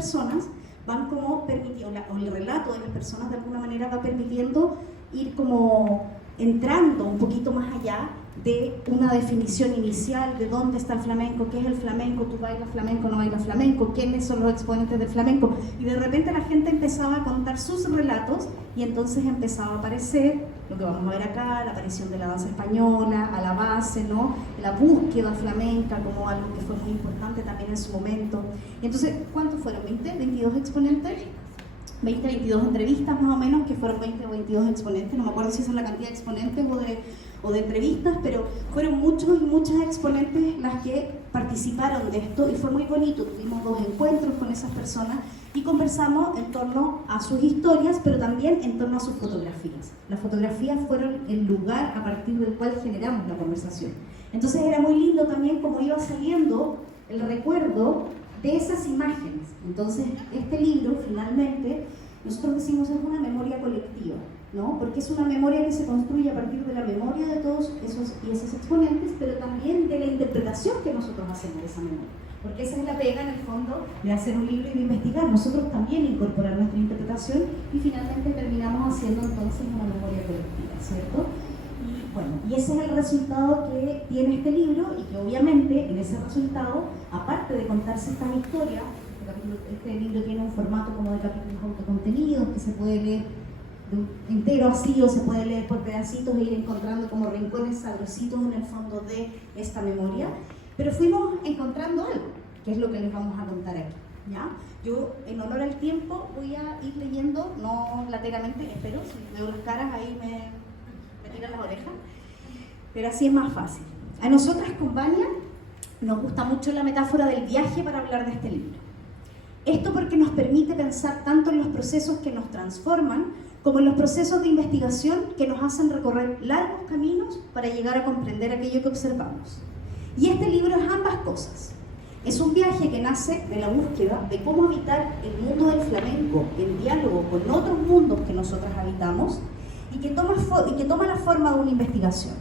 personas van como permitiendo, o el relato de las personas de alguna manera va permitiendo ir como entrando un poquito más allá de una definición inicial de dónde está el flamenco, qué es el flamenco, tú bailas flamenco, no bailas flamenco, quiénes son los exponentes del flamenco, y de repente la gente empezaba a contar sus relatos y entonces empezaba a aparecer lo que vamos a ver acá, la aparición de la danza española, a la base, ¿no? La búsqueda flamenca como algo que fue muy importante también en su momento. Y entonces, ¿cuántos fueron? ¿20? ¿22 exponentes? 20, 22 entrevistas más o menos, que fueron 20 o 22 exponentes, no me acuerdo si esa es la cantidad de exponentes o de entrevistas, pero fueron muchos y muchas exponentes las que participaron de esto y fue muy bonito. Tuvimos 2 encuentros con esas personas y conversamos en torno a sus historias, pero también en torno a sus fotografías. Las fotografías fueron el lugar a partir del cual generamos la conversación. Entonces era muy lindo también cómo iba saliendo el recuerdo de esas imágenes. Entonces este libro finalmente, nosotros decimos, es una memoria colectiva, ¿no? Porque es una memoria que se construye a partir de la memoria de todos esos y esos exponentes, pero también de la interpretación que nosotros hacemos de esa memoria. Porque esa es la pega, en el fondo, de hacer un libro y de investigar. Nosotros también incorporar nuestra interpretación y finalmente terminamos haciendo entonces una memoria colectiva, ¿cierto? Y bueno, y ese es el resultado que tiene este libro y que obviamente en ese resultado, aparte de contarse estas historias, este libro tiene un formato como de capítulos autocontenidos que se puede leer entero así o se puede leer por pedacitos e ir encontrando como rincones sabrositos en el fondo de esta memoria, pero fuimos encontrando algo, que es lo que les vamos a contar aquí, ¿ya? Yo, en honor al tiempo, voy a ir leyendo, no lateralmente, espero, si veo las caras ahí me tiran las orejas, pero así es más fácil. A nosotras con Vania nos gusta mucho la metáfora del viaje para hablar de este libro. Esto porque nos permite pensar tanto en los procesos que nos transforman como en los procesos de investigación que nos hacen recorrer largos caminos para llegar a comprender aquello que observamos. Y este libro es ambas cosas. Es un viaje que nace de la búsqueda de cómo habitar el mundo del flamenco en diálogo con otros mundos que nosotras habitamos y que toma la forma de una investigación.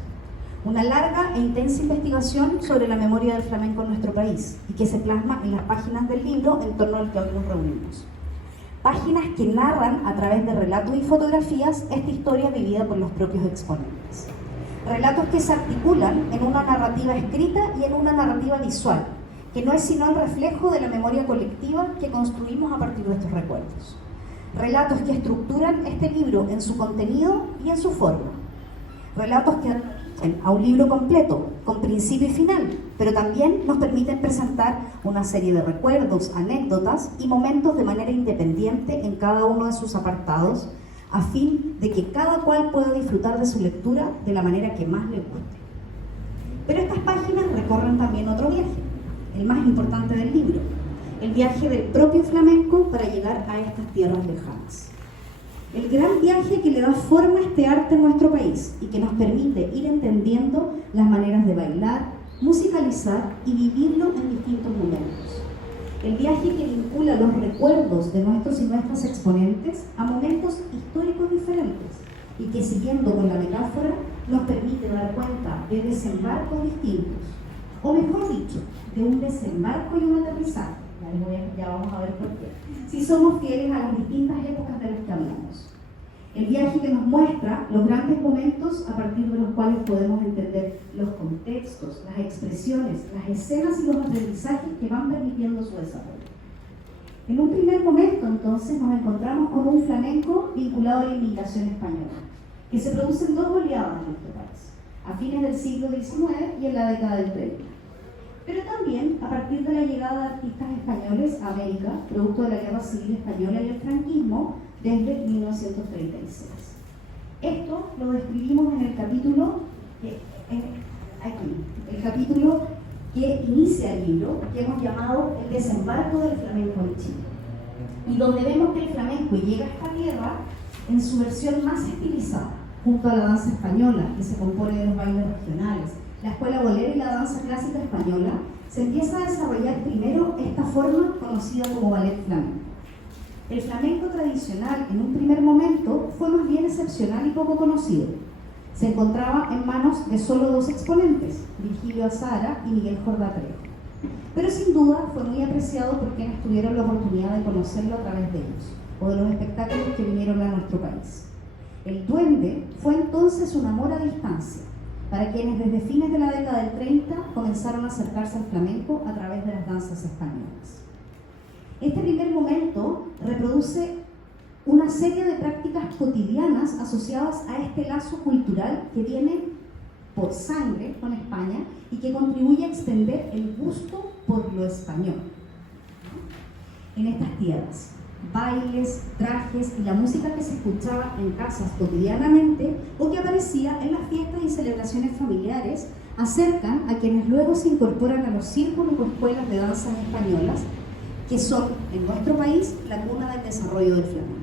Una larga e intensa investigación sobre la memoria del flamenco en nuestro país y que se plasma en las páginas del libro en torno al que hoy nos reunimos. Páginas que narran a través de relatos y fotografías esta historia vivida por los propios exponentes. Relatos que se articulan en una narrativa escrita y en una narrativa visual, que no es sino el reflejo de la memoria colectiva que construimos a partir de estos recuerdos. Relatos que estructuran este libro en su contenido y en su forma. Relatos que a un libro completo, con principio y final, pero también nos permiten presentar una serie de recuerdos, anécdotas y momentos de manera independiente en cada uno de sus apartados, a fin de que cada cual pueda disfrutar de su lectura de la manera que más le guste. Pero estas páginas recorren también otro viaje, el más importante del libro, el viaje del propio flamenco para llegar a estas tierras lejanas. El gran viaje que le da forma a este arte en nuestro país y que nos permite ir entendiendo las maneras de bailar, musicalizar y vivirlo en distintos momentos. El viaje que vincula los recuerdos de nuestros y nuestras exponentes a momentos históricos diferentes y que, siguiendo con la metáfora, nos permite dar cuenta de desembarcos distintos, o mejor dicho, de un desembarco y un aterrizaje. Ya vamos a ver por qué. Si somos fieles a las distintas épocas de las que hablamos. El viaje que nos muestra los grandes momentos a partir de los cuales podemos entender los contextos, las expresiones, las escenas y los aprendizajes que van permitiendo su desarrollo. En un primer momento, entonces, nos encontramos con un flamenco vinculado a la inmigración española, que se produce en 2 oleadas en nuestro país, a fines del siglo XIX y en la década del 30. Pero también a partir de la llegada de artistas españoles a América, producto de la Guerra Civil Española y el franquismo, desde 1936. Esto lo describimos en el capítulo el capítulo que inicia el libro, que hemos llamado El desembarco del flamenco en Chile, y donde vemos que el flamenco llega a esta tierra en su versión más estilizada, junto a la danza española, que se compone de los bailes regionales, la escuela bolera y la danza clásica española. Se empieza a desarrollar primero esta forma conocida como ballet flamenco. El flamenco tradicional, en un primer momento, fue más bien excepcional y poco conocido. Se encontraba en manos de solo 2 exponentes, Virgilio Azahara y Miguel Jordá Trejo. Pero sin duda fue muy apreciado por quienes tuvieron la oportunidad de conocerlo a través de ellos, o de los espectáculos que vinieron a nuestro país. El duende fue entonces un amor a distancia para quienes desde fines de la década del 30 comenzaron a acercarse al flamenco a través de las danzas españolas. Este primer momento reproduce una serie de prácticas cotidianas asociadas a este lazo cultural que viene por sangre con España y que contribuye a extender el gusto por lo español en estas tierras. Bailes, trajes y la música que se escuchaba en casas cotidianamente o que aparecía en las fiestas y celebraciones familiares acercan a quienes luego se incorporan a los círculos o escuelas de danzas españolas, que son en nuestro país la cuna del desarrollo del flamenco.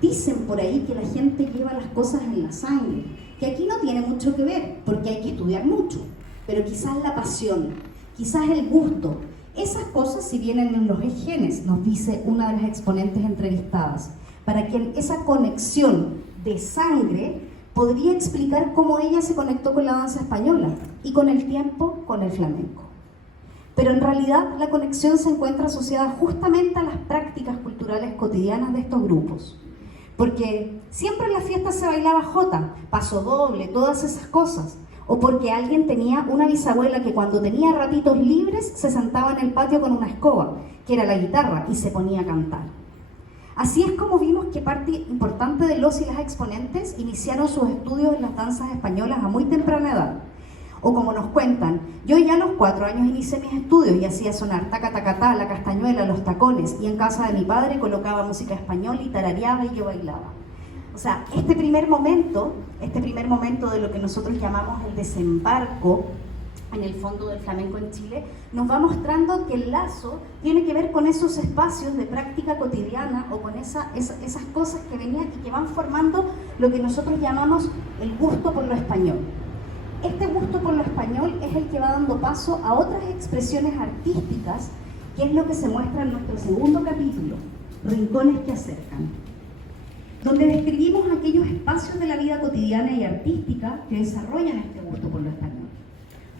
Dicen por ahí que la gente lleva las cosas en la sangre, que aquí no tiene mucho que ver, porque hay que estudiar mucho, pero quizás la pasión, quizás el gusto, esas cosas si vienen en los genes, nos dice una de las exponentes entrevistadas, para quien esa conexión de sangre podría explicar cómo ella se conectó con la danza española y con el tiempo con el flamenco. Pero en realidad la conexión se encuentra asociada justamente a las prácticas culturales cotidianas de estos grupos. Porque siempre en las fiestas se bailaba jota, paso doble, todas esas cosas. O porque alguien tenía una bisabuela que cuando tenía ratitos libres se sentaba en el patio con una escoba, que era la guitarra, y se ponía a cantar. Así es como vimos que parte importante de los y las exponentes iniciaron sus estudios en las danzas españolas a muy temprana edad. O como nos cuentan, yo ya a los 4 años inicié mis estudios y hacía sonar taca taca ta, la castañuela, los tacones, y en casa de mi padre colocaba música española y tarareaba y yo bailaba. O sea, este primer momento de lo que nosotros llamamos el desembarco en el fondo del flamenco en Chile, nos va mostrando que el lazo tiene que ver con esos espacios de práctica cotidiana o con esas cosas que venían y que van formando lo que nosotros llamamos el gusto por lo español. Este gusto por lo español es el que va dando paso a otras expresiones artísticas, que es lo que se muestra en nuestro segundo capítulo, Rincones que acercan, donde describimos aquellos espacios de la vida cotidiana y artística que desarrollan este gusto por lo español.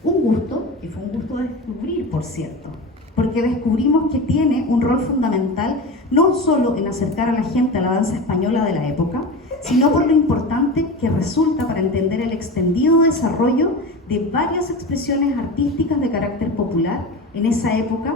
Un gusto que fue un gusto de descubrir, por cierto, porque descubrimos que tiene un rol fundamental no solo en acercar a la gente a la danza española de la época, sino por lo importante que resulta para entender el extendido desarrollo de varias expresiones artísticas de carácter popular en esa época,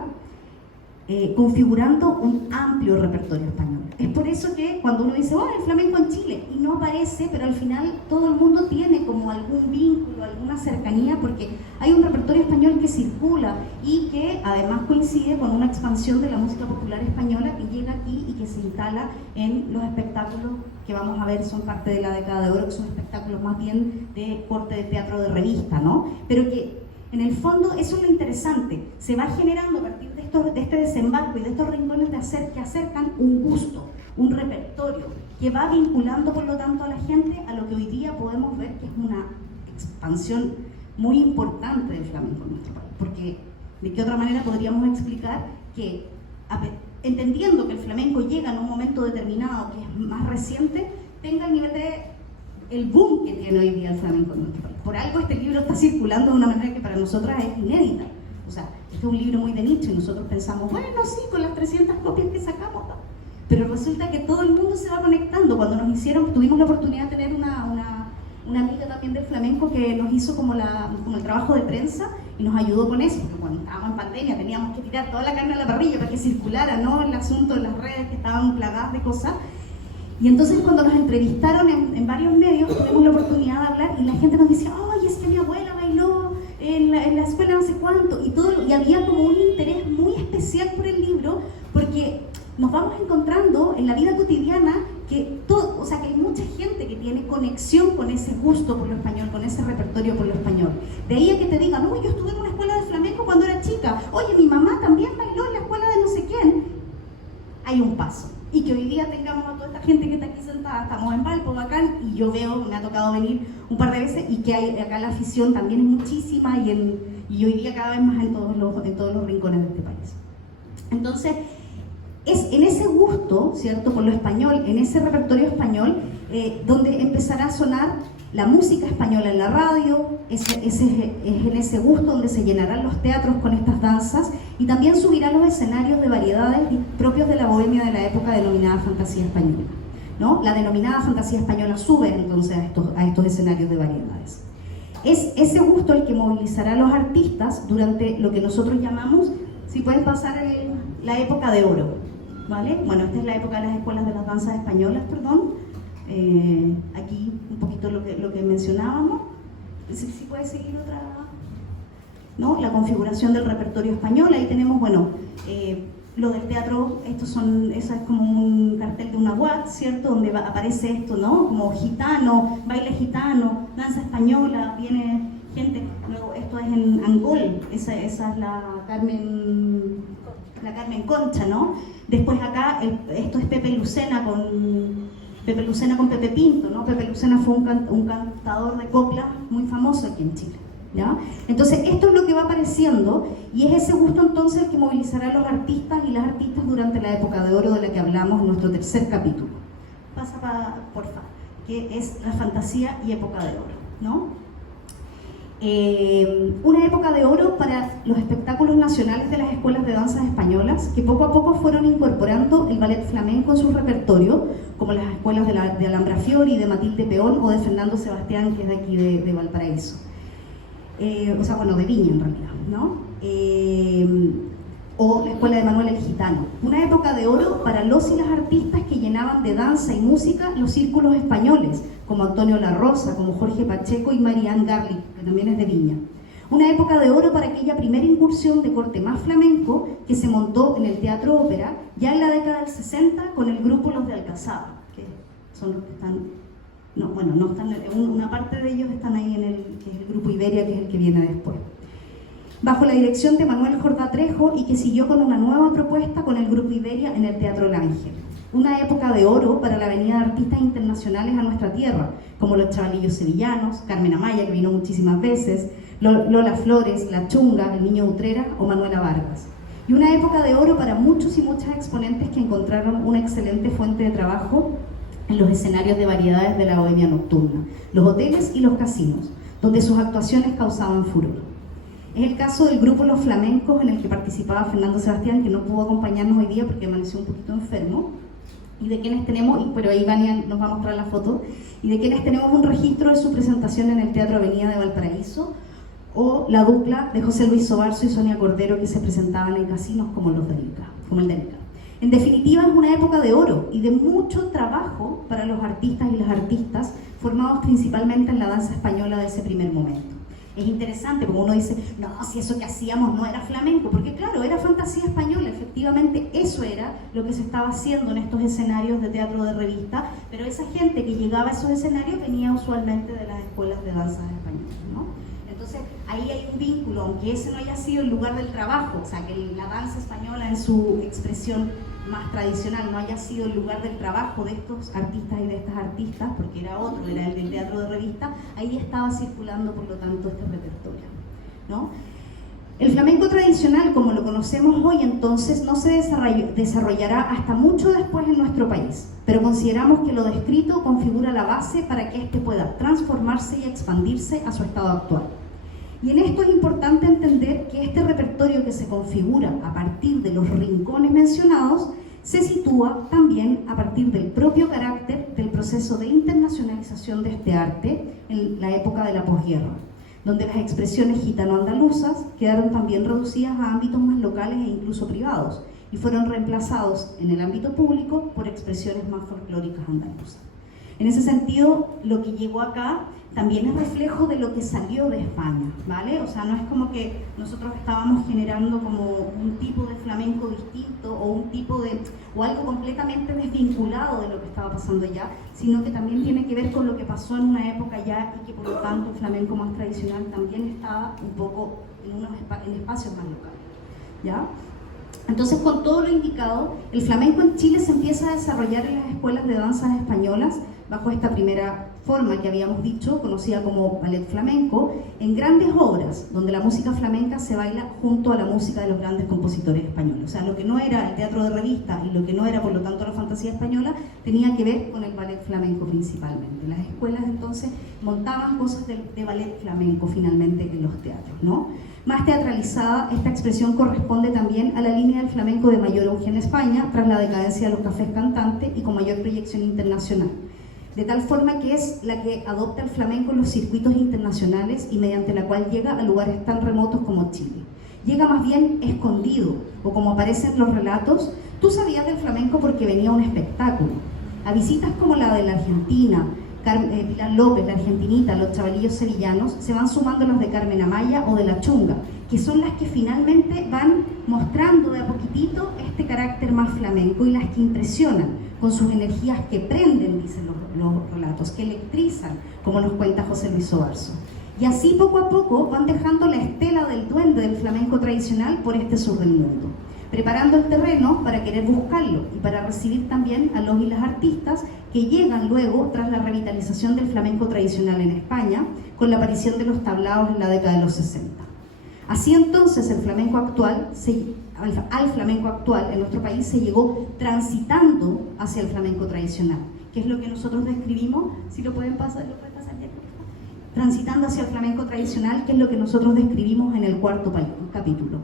configurando un amplio repertorio español. Es por eso que cuando uno dice, el flamenco en Chile, y no aparece, pero al final todo el mundo tiene como algún vínculo, alguna cercanía, porque hay un repertorio español que circula y que además coincide con una expansión de la música popular española que llega aquí y que se instala en los espectáculos que vamos a ver son parte de la década de oro, que son espectáculos más bien de corte de teatro de revista, ¿no? Pero que en el fondo eso es lo interesante, se va generando a partir de este desembarco y de estos rincones que acercan un gusto, un repertorio, que va vinculando por lo tanto a la gente a lo que hoy día podemos ver que es una expansión muy importante del flamenco en nuestro país. Porque de qué otra manera podríamos explicar que, entendiendo que el flamenco llega en un momento determinado que es más reciente, tenga el nivel de el boom que tiene hoy día el flamenco en nuestro país. Por algo este libro está circulando de una manera que para nosotras es inédita. O sea, este es un libro muy de nicho y nosotros pensamos, bueno, sí, con las 300 copias que sacamos, ¿no? Pero resulta que todo el mundo se va conectando. Cuando tuvimos la oportunidad de tener una amiga también del flamenco que nos hizo como el trabajo de prensa y nos ayudó con eso, porque cuando estábamos en pandemia teníamos que tirar toda la carne a la parrilla para que circulara, ¿no? El asunto de las redes que estaban plagadas de cosas. Y entonces cuando nos entrevistaron en varios medios, tuvimos la oportunidad de hablar y la gente nos decía, ¡ay, es que mi abuela bailó en la escuela no sé cuánto! Y había como un interés muy especial por el libro, porque nos vamos encontrando en la vida cotidiana que hay mucha gente que tiene conexión con ese gusto por lo español, con ese repertorio por lo español. De ahí a que te digan, no, yo estuve en una escuela de flamenco cuando era chica, oye, mi mamá también bailó en la escuela de no sé quién. Hay un paso. Y que hoy día tengamos a toda esta gente que está aquí sentada, estamos en Valpo, bacán, y yo veo, me ha tocado venir un par de veces, y que acá la afición también es muchísima, y hoy día cada vez más en todos los rincones de este país. Entonces, es en ese gusto, ¿cierto?, por lo español, en ese repertorio español, donde empezará a sonar La música española en la radio, es en ese gusto donde se llenarán los teatros con estas danzas y también subirán los escenarios de variedades propios de la bohemia de la época denominada fantasía española, ¿no? La denominada fantasía española sube entonces a estos escenarios de variedades. Es ese gusto el que movilizará a los artistas durante lo que nosotros llamamos, si pueden pasar la época de oro, ¿vale? Bueno, esta es la época de las escuelas de las danzas españolas, perdón. Aquí un poquito lo que mencionábamos. Si puede seguir otra, ¿no? La configuración del repertorio español. Ahí tenemos, bueno, lo del teatro. Eso es como un cartel de una UAT, ¿cierto? Donde aparece esto, ¿no? Como gitano, baile gitano, danza española, viene gente. Luego esto es en Angol, esa es la Carmen Concha, ¿no? Después acá, esto es Pepe Lucena con Pepe Pinto, ¿no? Pepe Lucena fue un cantador de copla muy famoso aquí en Chile, ¿ya? Entonces esto es lo que va apareciendo y es ese gusto entonces el que movilizará a los artistas y las artistas durante la época de oro de la que hablamos en nuestro tercer capítulo. Pasa porfa, que es la fantasía y época de oro, ¿no? Una época de oro para los espectáculos nacionales de las escuelas de danzas españolas que poco a poco fueron incorporando el ballet flamenco en su repertorio, como las escuelas de Alhambra Fiori, de Matilde Peón o de Fernando Sebastián, que es de aquí de Valparaíso. O sea, bueno, de Viña en realidad, ¿no? O la escuela de Manuel el Gitano. Una época de oro para los y las artistas que llenaban de danza y música los círculos españoles, como Antonio La Rosa, como Jorge Pacheco y Marianne Garlic, que también es de Viña. Una época de oro para aquella primera incursión de corte más flamenco que se montó en el Teatro Ópera ya en la década del 60 con el grupo Los de Alcazaba, que son los que están, no están, una parte de ellos están ahí que es el grupo Iberia, que es el que viene después, bajo la dirección de Manuel Jordá Trejo y que siguió con una nueva propuesta con el grupo Iberia en el Teatro El Ángel. Una época de oro para la venida de artistas internacionales a nuestra tierra, como los Chavalillos Sevillanos, Carmen Amaya, que vino muchísimas veces, Lola Flores, La Chunga, el Niño Utrera o Manuela Vargas. Y una época de oro para muchos y muchas exponentes que encontraron una excelente fuente de trabajo en los escenarios de variedades de la bohemia nocturna, los hoteles y los casinos, donde sus actuaciones causaban furor. Es el caso del grupo Los Flamencos, en el que participaba Fernando Sebastián, que no pudo acompañarnos hoy día porque amaneció un poquito enfermo, y de quienes tenemos, pero ahí Vania nos va a mostrar la foto, y de quienes tenemos un registro de su presentación en el Teatro Avenida de Valparaíso, o la dupla de José Luis Sobarzo y Sonia Cordero, que se presentaban en casinos como el de Ica. En definitiva, es una época de oro y de mucho trabajo para los artistas y las artistas, formados principalmente en la danza española de ese primer momento. Es interesante, como uno dice, no, si eso que hacíamos no era flamenco, porque claro, era fantasía española, efectivamente eso era lo que se estaba haciendo en estos escenarios de teatro de revista, pero esa gente que llegaba a esos escenarios venía usualmente de las escuelas de danzas españolas, ¿no? Entonces, ahí hay un vínculo, aunque ese no haya sido el lugar del trabajo, o sea, que la danza española en su expresión más tradicional no haya sido el lugar del trabajo de estos artistas y de estas artistas, porque era otro, era el del teatro de revista, ahí estaba circulando por lo tanto este repertorio, ¿no? El flamenco tradicional, como lo conocemos hoy, entonces, no se desarrollará hasta mucho después en nuestro país, pero consideramos que lo descrito configura la base para que éste pueda transformarse y expandirse a su estado actual. Y en esto es importante entender que este repertorio que se configura a partir de los rincones mencionados se sitúa también a partir del propio carácter del proceso de internacionalización de este arte en la época de la posguerra, donde las expresiones gitano-andaluzas quedaron también reducidas a ámbitos más locales e incluso privados y fueron reemplazados en el ámbito público por expresiones más folclóricas andaluzas. En ese sentido, lo que llegó acá también es reflejo de lo que salió de España, ¿vale? O sea, no es como que nosotros estábamos generando como un tipo de flamenco distinto o algo completamente desvinculado de lo que estaba pasando allá, sino que también tiene que ver con lo que pasó en una época allá y que por lo tanto el flamenco más tradicional también estaba un poco en espacios más locales, ¿ya? Entonces, con todo lo indicado, el flamenco en Chile se empieza a desarrollar en las escuelas de danzas españolas bajo esta primera forma que habíamos dicho, conocida como ballet flamenco, en grandes obras donde la música flamenca se baila junto a la música de los grandes compositores españoles. O sea, lo que no era el teatro de revista y lo que no era, por lo tanto, la fantasía española, tenía que ver con el ballet flamenco principalmente. Las escuelas entonces montaban cosas de ballet flamenco finalmente en los teatros, ¿no? Más teatralizada, esta expresión corresponde también a la línea del flamenco de mayor auge en España, tras la decadencia de los cafés cantantes y con mayor proyección internacional. De tal forma que es la que adopta el flamenco en los circuitos internacionales y mediante la cual llega a lugares tan remotos como Chile. Llega más bien escondido, o como aparece en los relatos, tú sabías del flamenco porque venía un espectáculo. A visitas como la de la Argentina, Pilar López, la argentinita, los chavalillos sevillanos, se van sumando los de Carmen Amaya o de La Chunga, que son las que finalmente van mostrando de a poquitito este carácter más flamenco y las que impresionan con sus energías que prenden, dicen los relatos, que electrizan, como nos cuenta José Luis Sobarzo. Y así poco a poco van dejando la estela del duende del flamenco tradicional por este sur del mundo, preparando el terreno para querer buscarlo y para recibir también a los y las artistas que llegan luego tras la revitalización del flamenco tradicional en España con la aparición de los tablaos en la década de los 60. Así entonces al flamenco actual en nuestro país se llegó transitando hacia el flamenco tradicional, que es lo que nosotros describimos, si lo pueden pasar ya, transitando hacia el flamenco tradicional, que es lo que nosotros describimos en el cuarto capítulo.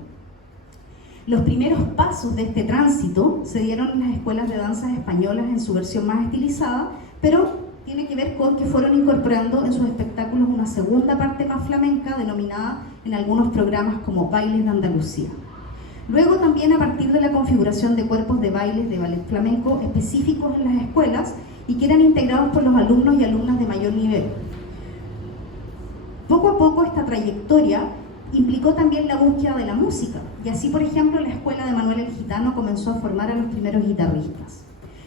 Los primeros pasos de este tránsito se dieron en las escuelas de danzas españolas en su versión más estilizada, pero tiene que ver con que fueron incorporando en sus espectáculos una segunda parte más flamenca, denominada en algunos programas como Bailes de Andalucía. Luego también a partir de la configuración de cuerpos de bailes de ballet flamenco específicos en las escuelas y que eran integrados por los alumnos y alumnas de mayor nivel. Poco a poco esta trayectoria implicó también la búsqueda de la música, y así, por ejemplo, la escuela de Manuel el Gitano comenzó a formar a los primeros guitarristas.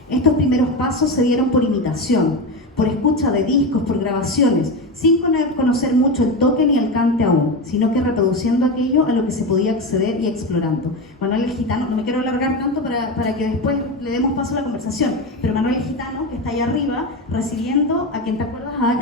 Estos primeros pasos se dieron por imitación, por escucha de discos, por grabaciones, sin conocer mucho el toque ni el cante aún, sino que reproduciendo aquello a lo que se podía acceder y explorando. Manuel el Gitano, no me quiero alargar tanto para que después le demos paso a la conversación, pero Manuel el Gitano, que está ahí arriba, recibiendo, ¿a quién te acuerdas? A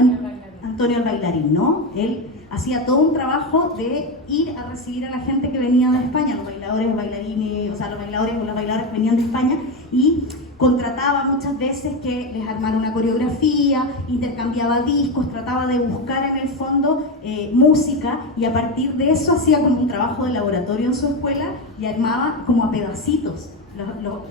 Antonio el Bailarín, ¿no? Él hacía todo un trabajo de ir a recibir a la gente que venía de España, los bailadores, bailarines, o sea, los bailadores o las bailadoras que venían de España, y contrataba muchas veces que les armara una coreografía, intercambiaba discos, trataba de buscar en el fondo música, y a partir de eso hacía como un trabajo de laboratorio en su escuela y armaba como a pedacitos.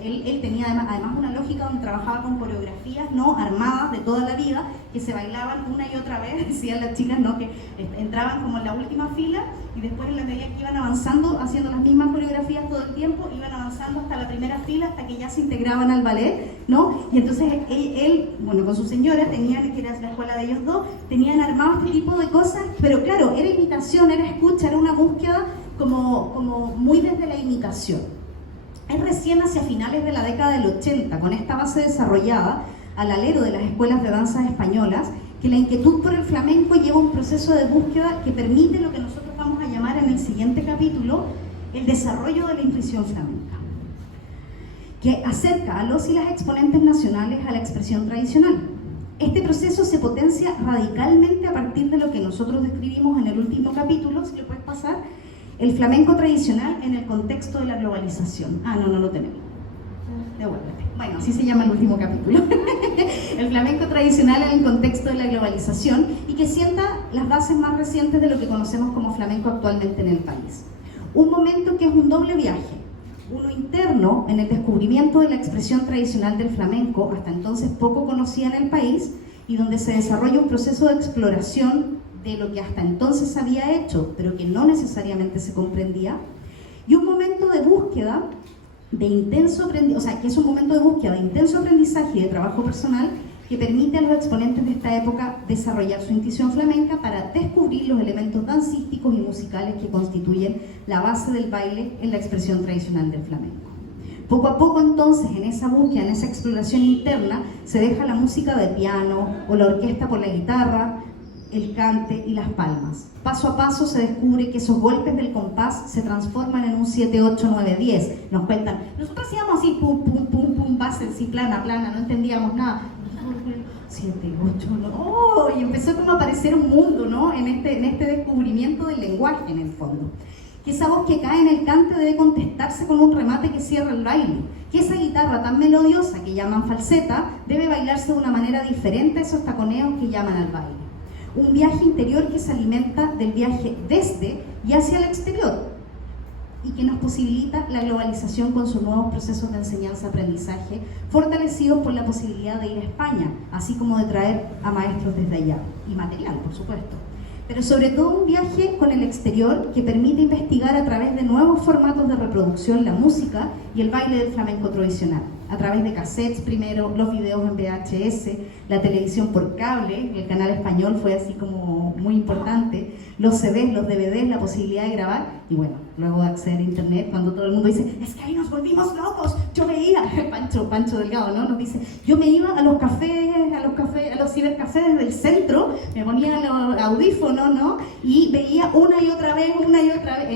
Él tenía además una lógica donde trabajaba con coreografías no armadas de toda la vida, que se bailaban una y otra vez, decían las chicas, ¿no? Que entraban como en la última fila y después en la medida que iban avanzando, haciendo las mismas coreografías todo el tiempo, iban avanzando hasta la primera fila, hasta que ya se integraban al ballet, ¿no? Y entonces él bueno, con su señora, tenían, que era la escuela de ellos dos, tenían armado este tipo de cosas, pero claro, era imitación, era escucha, era una búsqueda como muy desde la imitación. Es recién hacia finales de la década del 80, con esta base desarrollada al alero de las escuelas de danzas españolas, que la inquietud por el flamenco lleva un proceso de búsqueda que permite lo que nosotros vamos a llamar en el siguiente capítulo el desarrollo de la intuición flamenca, que acerca a los y las exponentes nacionales a la expresión tradicional. Este proceso se potencia radicalmente a partir de lo que nosotros describimos en el último capítulo, si le puedes pasar, el flamenco tradicional en el contexto de la globalización. No lo tenemos. Devuélvete. Bueno, así se llama el último capítulo. El flamenco tradicional en el contexto de la globalización, y que sienta las bases más recientes de lo que conocemos como flamenco actualmente en el país. Un momento que es un doble viaje. Uno interno en el descubrimiento de la expresión tradicional del flamenco, hasta entonces poco conocida en el país, y donde se desarrolla un proceso de exploración de lo que hasta entonces se había hecho, pero que no necesariamente se comprendía, y un momento de búsqueda de intenso aprendizaje, o sea, que es un momento de búsqueda de intenso aprendizaje y de trabajo personal que permite a los exponentes de esta época desarrollar su intuición flamenca para descubrir los elementos dancísticos y musicales que constituyen la base del baile en la expresión tradicional del flamenco. Poco a poco entonces, en esa búsqueda, en esa exploración interna, se deja la música de piano o la orquesta por la guitarra, el cante y las palmas. Paso a paso se descubre que esos golpes del compás se transforman en un 7, 8, 9, 10. Nos cuentan, nosotros hacíamos así, pum, pum, pum, pum, base, así, plana, plana, no entendíamos nada. 7, 8, no, y empezó como a aparecer un mundo, ¿no? En este descubrimiento del lenguaje, en el fondo. Que esa voz que cae en el cante debe contestarse con un remate que cierra el baile. Que esa guitarra tan melodiosa que llaman falseta debe bailarse de una manera diferente a esos taconeos que llaman al baile. Un viaje interior que se alimenta del viaje desde y hacia el exterior y que nos posibilita la globalización con sus nuevos procesos de enseñanza-aprendizaje, fortalecidos por la posibilidad de ir a España, así como de traer a maestros desde allá, y material, por supuesto. Pero sobre todo un viaje con el exterior que permite investigar a través de nuevos formatos de reproducción la música y el baile del flamenco tradicional, a través de cassettes primero, los videos en VHS, la televisión por cable, el canal español fue así como muy importante, los CDs, los DVDs, la posibilidad de grabar, y bueno, luego de acceder a internet, cuando todo el mundo dice, es que ahí nos volvimos locos, yo me iba, Pancho Delgado, ¿no? Nos dice, yo me iba a los cafés, a los cibercafés del centro, me ponía los audífonos, ¿no? Y veía una y otra vez,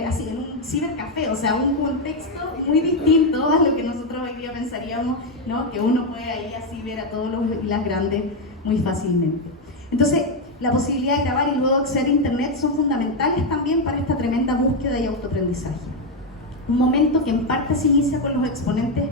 así, en un cibercafé, o sea, un contexto muy distinto a lo que nosotros hoy día pensaríamos, ¿no? Que uno puede ahí así ver a todos las grandes muy fácilmente. Entonces, la posibilidad de grabar y luego acceder a internet son fundamentales también para esta tremenda búsqueda y autoaprendizaje. Un momento que en parte se inicia con los exponentes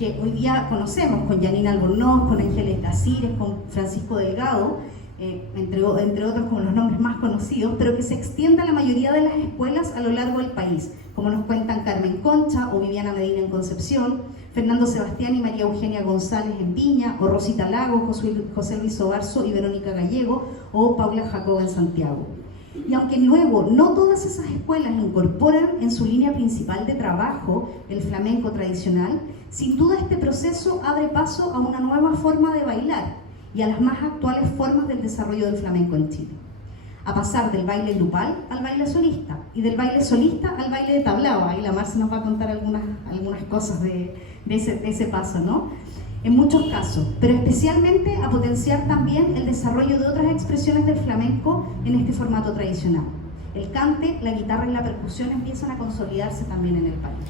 que hoy día conocemos, con Janine Albornoz, con Ángeles Dacires, con Francisco Delgado, entre otros como los nombres más conocidos, pero que se extiende a la mayoría de las escuelas a lo largo del país, como nos cuentan Carmen Concha o Viviana Medina en Concepción, Fernando Sebastián y María Eugenia González en Viña, o Rosita Lago, José Luis Sobarzo y Verónica Gallego, o Paula Jacob en Santiago. Y aunque luego no todas esas escuelas incorporan en su línea principal de trabajo el flamenco tradicional, sin duda este proceso abre paso a una nueva forma de bailar y a las más actuales formas del desarrollo del flamenco en Chile. A pasar del baile grupal al baile solista, y del baile solista al baile de tablao. Ahí la Marce nos va a contar algunas cosas de ese paso, ¿no? En muchos casos, pero especialmente a potenciar también el desarrollo de otras expresiones del flamenco en este formato tradicional. El cante, la guitarra y la percusión empiezan a consolidarse también en el país.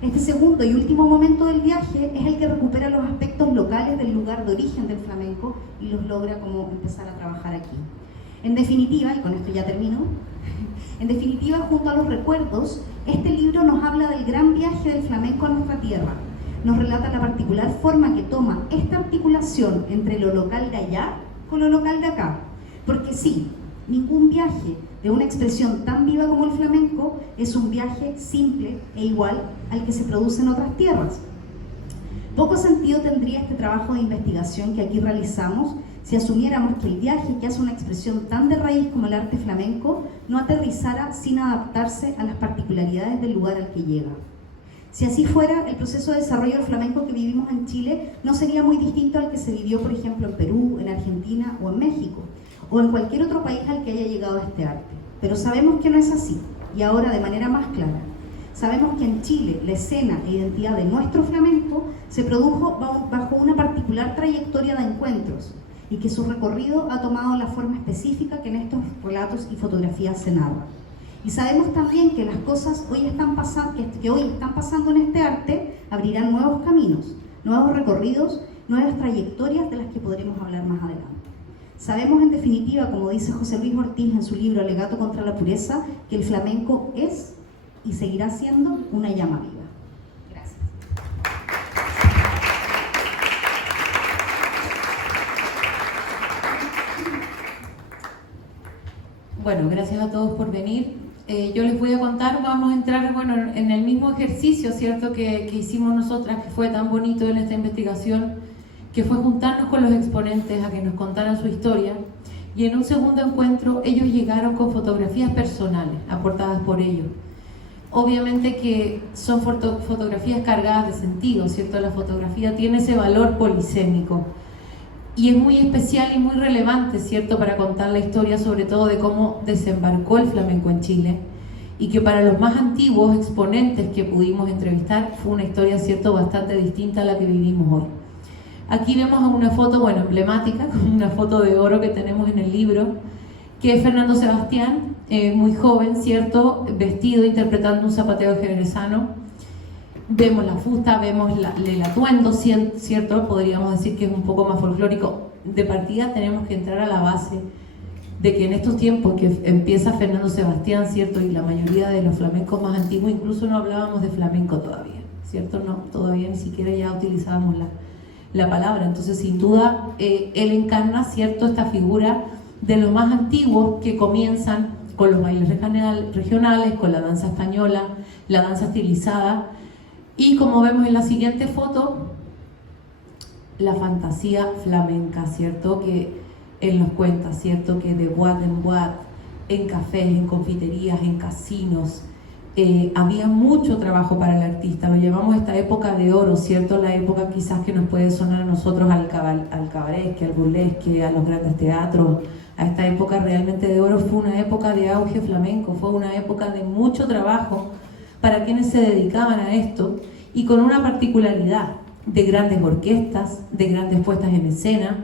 Este segundo y último momento del viaje es el que recupera los aspectos locales del lugar de origen del flamenco y los logra como empezar a trabajar aquí. En definitiva, y con esto ya termino, en definitiva, junto a los recuerdos, este libro nos habla del gran viaje del flamenco a nuestra tierra. Nos relata la particular forma que toma esta articulación entre lo local de allá con lo local de acá. Porque sí, ningún viaje de una expresión tan viva como el flamenco es un viaje simple e igual al que se produce en otras tierras. Poco sentido tendría este trabajo de investigación que aquí realizamos si asumiéramos que el viaje que hace una expresión tan de raíz como el arte flamenco no aterrizara sin adaptarse a las particularidades del lugar al que llega. Si así fuera, el proceso de desarrollo del flamenco que vivimos en Chile no sería muy distinto al que se vivió, por ejemplo, en Perú, en Argentina o en México, o en cualquier otro país al que haya llegado este arte. Pero sabemos que no es así, y ahora de manera más clara. Sabemos que en Chile la escena e identidad de nuestro flamenco se produjo bajo una particular trayectoria de encuentros, y que su recorrido ha tomado la forma específica que en estos relatos y fotografías se narra. Y sabemos también que las cosas que hoy están pasando en este arte abrirán nuevos caminos, nuevos recorridos, nuevas trayectorias de las que podremos hablar más adelante. Sabemos en definitiva, como dice José Luis Ortiz en su libro Alegato contra la pureza, que el flamenco es y seguirá siendo una llama viva. Gracias. Bueno, gracias a todos por venir. Yo les voy a contar, vamos a entrar en el mismo ejercicio, ¿cierto?, que hicimos nosotras, que fue tan bonito en esta investigación, que fue juntarnos con los exponentes a que nos contaran su historia, y en un segundo encuentro ellos llegaron con fotografías personales, aportadas por ellos. Obviamente que son fotografías cargadas de sentido, ¿cierto? La fotografía tiene ese valor polisémico, y es muy especial y muy relevante, ¿cierto?, para contar la historia, sobre todo de cómo desembarcó el flamenco en Chile, y que para los más antiguos exponentes que pudimos entrevistar fue una historia, ¿cierto?, bastante distinta a la que vivimos hoy. Aquí vemos una foto, emblemática, una foto de oro que tenemos en el libro, que es Fernando Sebastián, muy joven, ¿cierto?, vestido, interpretando un zapateo jerezano. vemos la fusta, vemos el atuendo, ¿cierto? Podríamos decir que es un poco más folclórico. De partida tenemos que entrar a la base de que en estos tiempos que empieza Fernando Sebastián, ¿cierto? Y la mayoría de los flamencos más antiguos, incluso no hablábamos de flamenco todavía, ¿cierto? No, todavía ni siquiera ya utilizábamos la palabra. Entonces, sin duda, él encarna, ¿cierto?, esta figura de los más antiguos que comienzan con los bailes regionales, con la danza española, la danza estilizada, y como vemos en la siguiente foto, la fantasía flamenca, ¿cierto?, que él nos cuenta, ¿cierto?, que de boîte en boîte, en cafés, en confiterías, en casinos, había mucho trabajo para el artista. Lo llamamos esta época de oro, ¿cierto?, la época quizás que nos puede sonar a nosotros al cabaret, al burlesque, a los grandes teatros. A esta época realmente de oro fue una época de auge flamenco, fue una época de mucho trabajo para quienes se dedicaban a esto, y con una particularidad de grandes orquestas, de grandes puestas en escena.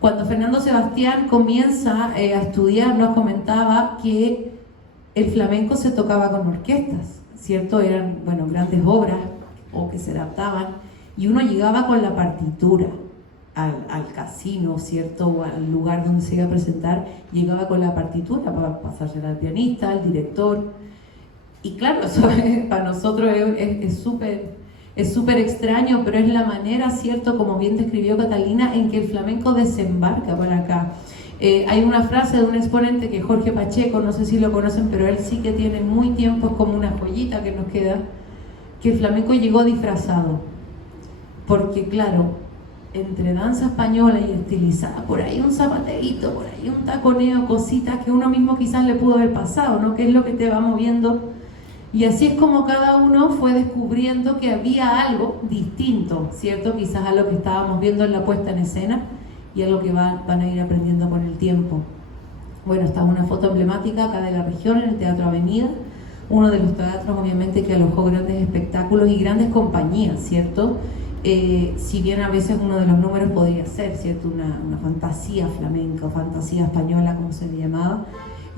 Cuando Fernando Sebastián comienza a estudiar, nos comentaba que el flamenco se tocaba con orquestas, ¿cierto? Eran, bueno, grandes obras o que se adaptaban, y uno llegaba con la partitura al casino, ¿cierto?, o al lugar donde se iba a presentar, llegaba con la partitura para pasársela al pianista, al director. Y claro, eso para nosotros es súper extraño, pero es la manera, ¿cierto?, como bien describió Catalina, en que el flamenco desembarca para acá. Hay una frase de un exponente que es Jorge Pacheco, no sé si lo conocen, pero él sí que tiene muy tiempo, es como una joyita que nos queda, que el flamenco llegó disfrazado. Porque claro, entre danza española y estilizada, por ahí un zapateíto, por ahí un taconeo, cositas que uno mismo quizás le pudo haber pasado, ¿no?, que es lo que te va moviendo. Y así es como cada uno fue descubriendo que había algo distinto, ¿cierto?, quizás a lo que estábamos viendo en la puesta en escena, y a lo que van a ir aprendiendo con el tiempo. Bueno, esta es una foto emblemática acá de la región, en el Teatro Avenida, uno de los teatros obviamente que alojó grandes espectáculos y grandes compañías, ¿cierto? Si bien a veces uno de los números podría ser, ¿cierto?, una fantasía flamenca o fantasía española, como se le llamaba,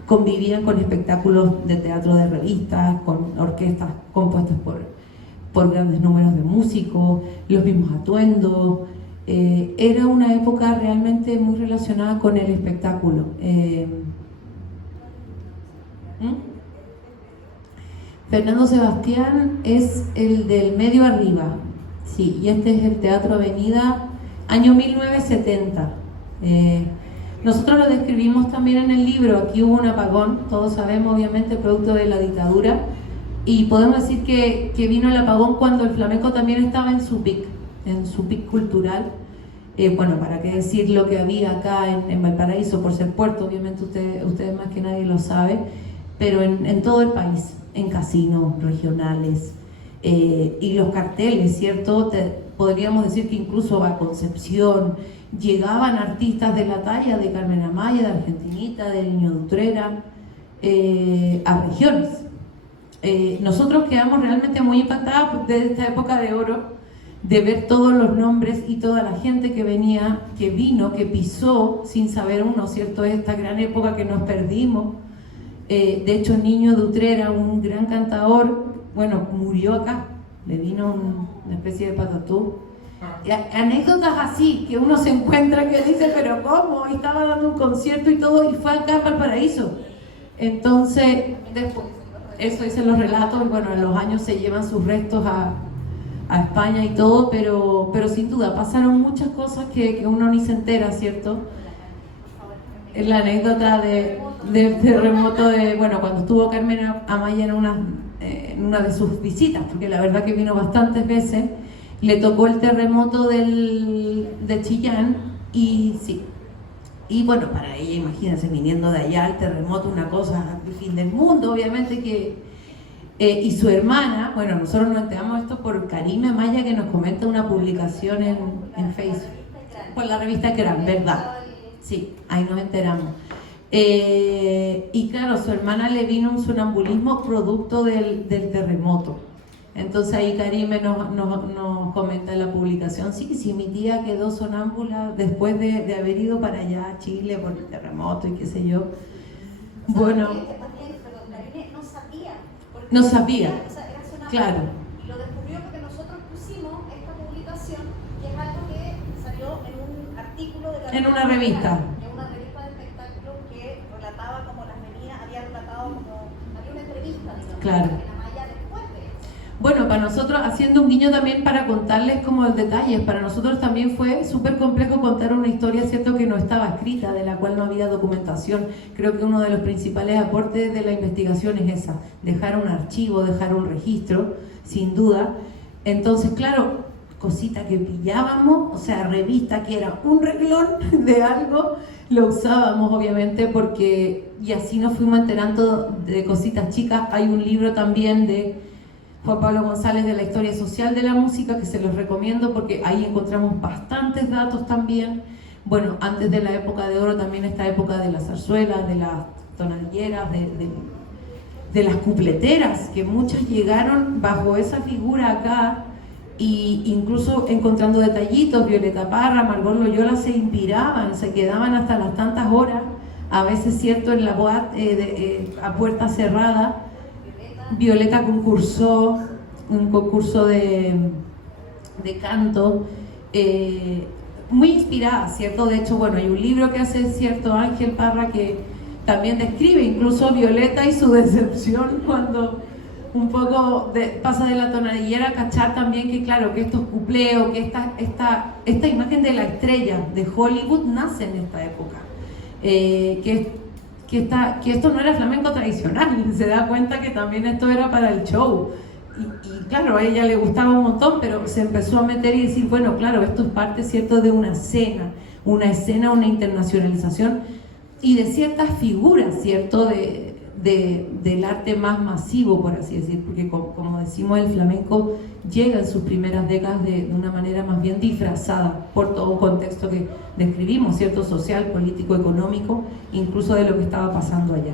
convivían con espectáculos de teatro de revistas, con orquestas compuestas por grandes números de músicos, los mismos atuendos. Era una época realmente muy relacionada con el espectáculo. Fernando Sebastián es el del medio arriba, sí, y este es el Teatro Avenida, año 1970. Nosotros lo describimos también en el libro. Aquí hubo un apagón, todos sabemos, obviamente, producto de la dictadura, y podemos decir que vino el apagón cuando el flamenco también estaba en su pic cultural. Bueno, para qué decir lo que había acá en Valparaíso, por ser puerto, obviamente ustedes más que nadie lo saben, pero en todo el país, en casinos regionales, y los carteles, ¿cierto? Podríamos decir que incluso a Concepción llegaban artistas de la talla de Carmen Amaya, de Argentinita, de Niño de Utrera, a regiones. Nosotros quedamos realmente muy impactados de esta época de oro, de ver todos los nombres y toda la gente que venía, que vino, que pisó sin saber uno, ¿cierto?, esta gran época que nos perdimos. De hecho, Niño de Utrera, un gran cantador, bueno, murió acá, le vino una especie de patatú. Y anécdotas así, que uno se encuentra que dice, pero ¿cómo? Y estaba dando un concierto y todo, y fue acá para el Paraíso. Entonces, después, eso dicen los relatos, y bueno, en los años se llevan sus restos a España y todo, pero sin duda pasaron muchas cosas que uno ni se entera, ¿cierto? Es la anécdota del terremoto bueno, cuando estuvo Carmen Amaya en una de sus visitas, porque la verdad que vino bastantes veces, le tocó el terremoto de Chillán, y sí, y bueno, para ella, imagínense, viniendo de allá, el terremoto, una cosa del fin del mundo, obviamente que y su hermana, bueno, nosotros nos enteramos esto por Karime Amaya, que nos comenta una publicación en Facebook, por la revista Gran, ¿verdad? Sí, ahí nos enteramos. Y claro, su hermana le vino un sonambulismo producto del terremoto. Entonces ahí Karime nos comenta en la publicación, sí, mi tía quedó sonámbula después de haber ido para allá a Chile por el terremoto y qué sé yo. Bueno, no sabía, claro. Lo descubrió porque en una revista. En una revista de espectáculos que relataba como las venías, había relatado como, había una entrevista, digamos, Claro. en la malla después de eso. Bueno, para nosotros, haciendo un guiño también para contarles como los detalles, para nosotros también fue súper complejo contar una historia, cierto, que no estaba escrita, de la cual no había documentación. Creo que uno de los principales aportes de la investigación es esa, dejar un archivo, dejar un registro, sin duda. Entonces, claro, cosita que pillábamos, o sea, revista que era un renglón de algo, lo usábamos obviamente porque, y así nos fuimos enterando de cositas chicas. Hay un libro también de Juan Pablo González de la historia social de la música que se los recomiendo porque ahí encontramos bastantes datos también. Bueno, antes de la época de oro también esta época de las zarzuelas, de las tonalleras, de las cupleteras, que muchas llegaron bajo esa figura acá, y incluso encontrando detallitos. Violeta Parra, Margot Loyola se inspiraban, se quedaban hasta las tantas horas, a veces cierto en la boat a puerta cerrada. Violeta concursó un concurso de canto, muy inspirada, ¿cierto? De hecho, bueno, hay un libro que hace cierto Ángel Parra que también describe incluso Violeta y su decepción cuando un poco pasa de la tonadillera a cachar también que, claro, que estos cupleos, que esta imagen de la estrella de Hollywood nace en esta época, que esto no era flamenco tradicional, se da cuenta que también esto era para el show. Y claro, a ella le gustaba un montón, pero se empezó a meter y decir, bueno, claro, esto es parte, ¿cierto?, de una escena, una internacionalización y de ciertas figuras, ¿cierto?, del arte más masivo, por así decir, porque como decimos, el flamenco llega en sus primeras décadas de una manera más bien disfrazada por todo un contexto que describimos, ¿cierto?, social, político, económico, incluso de lo que estaba pasando allá.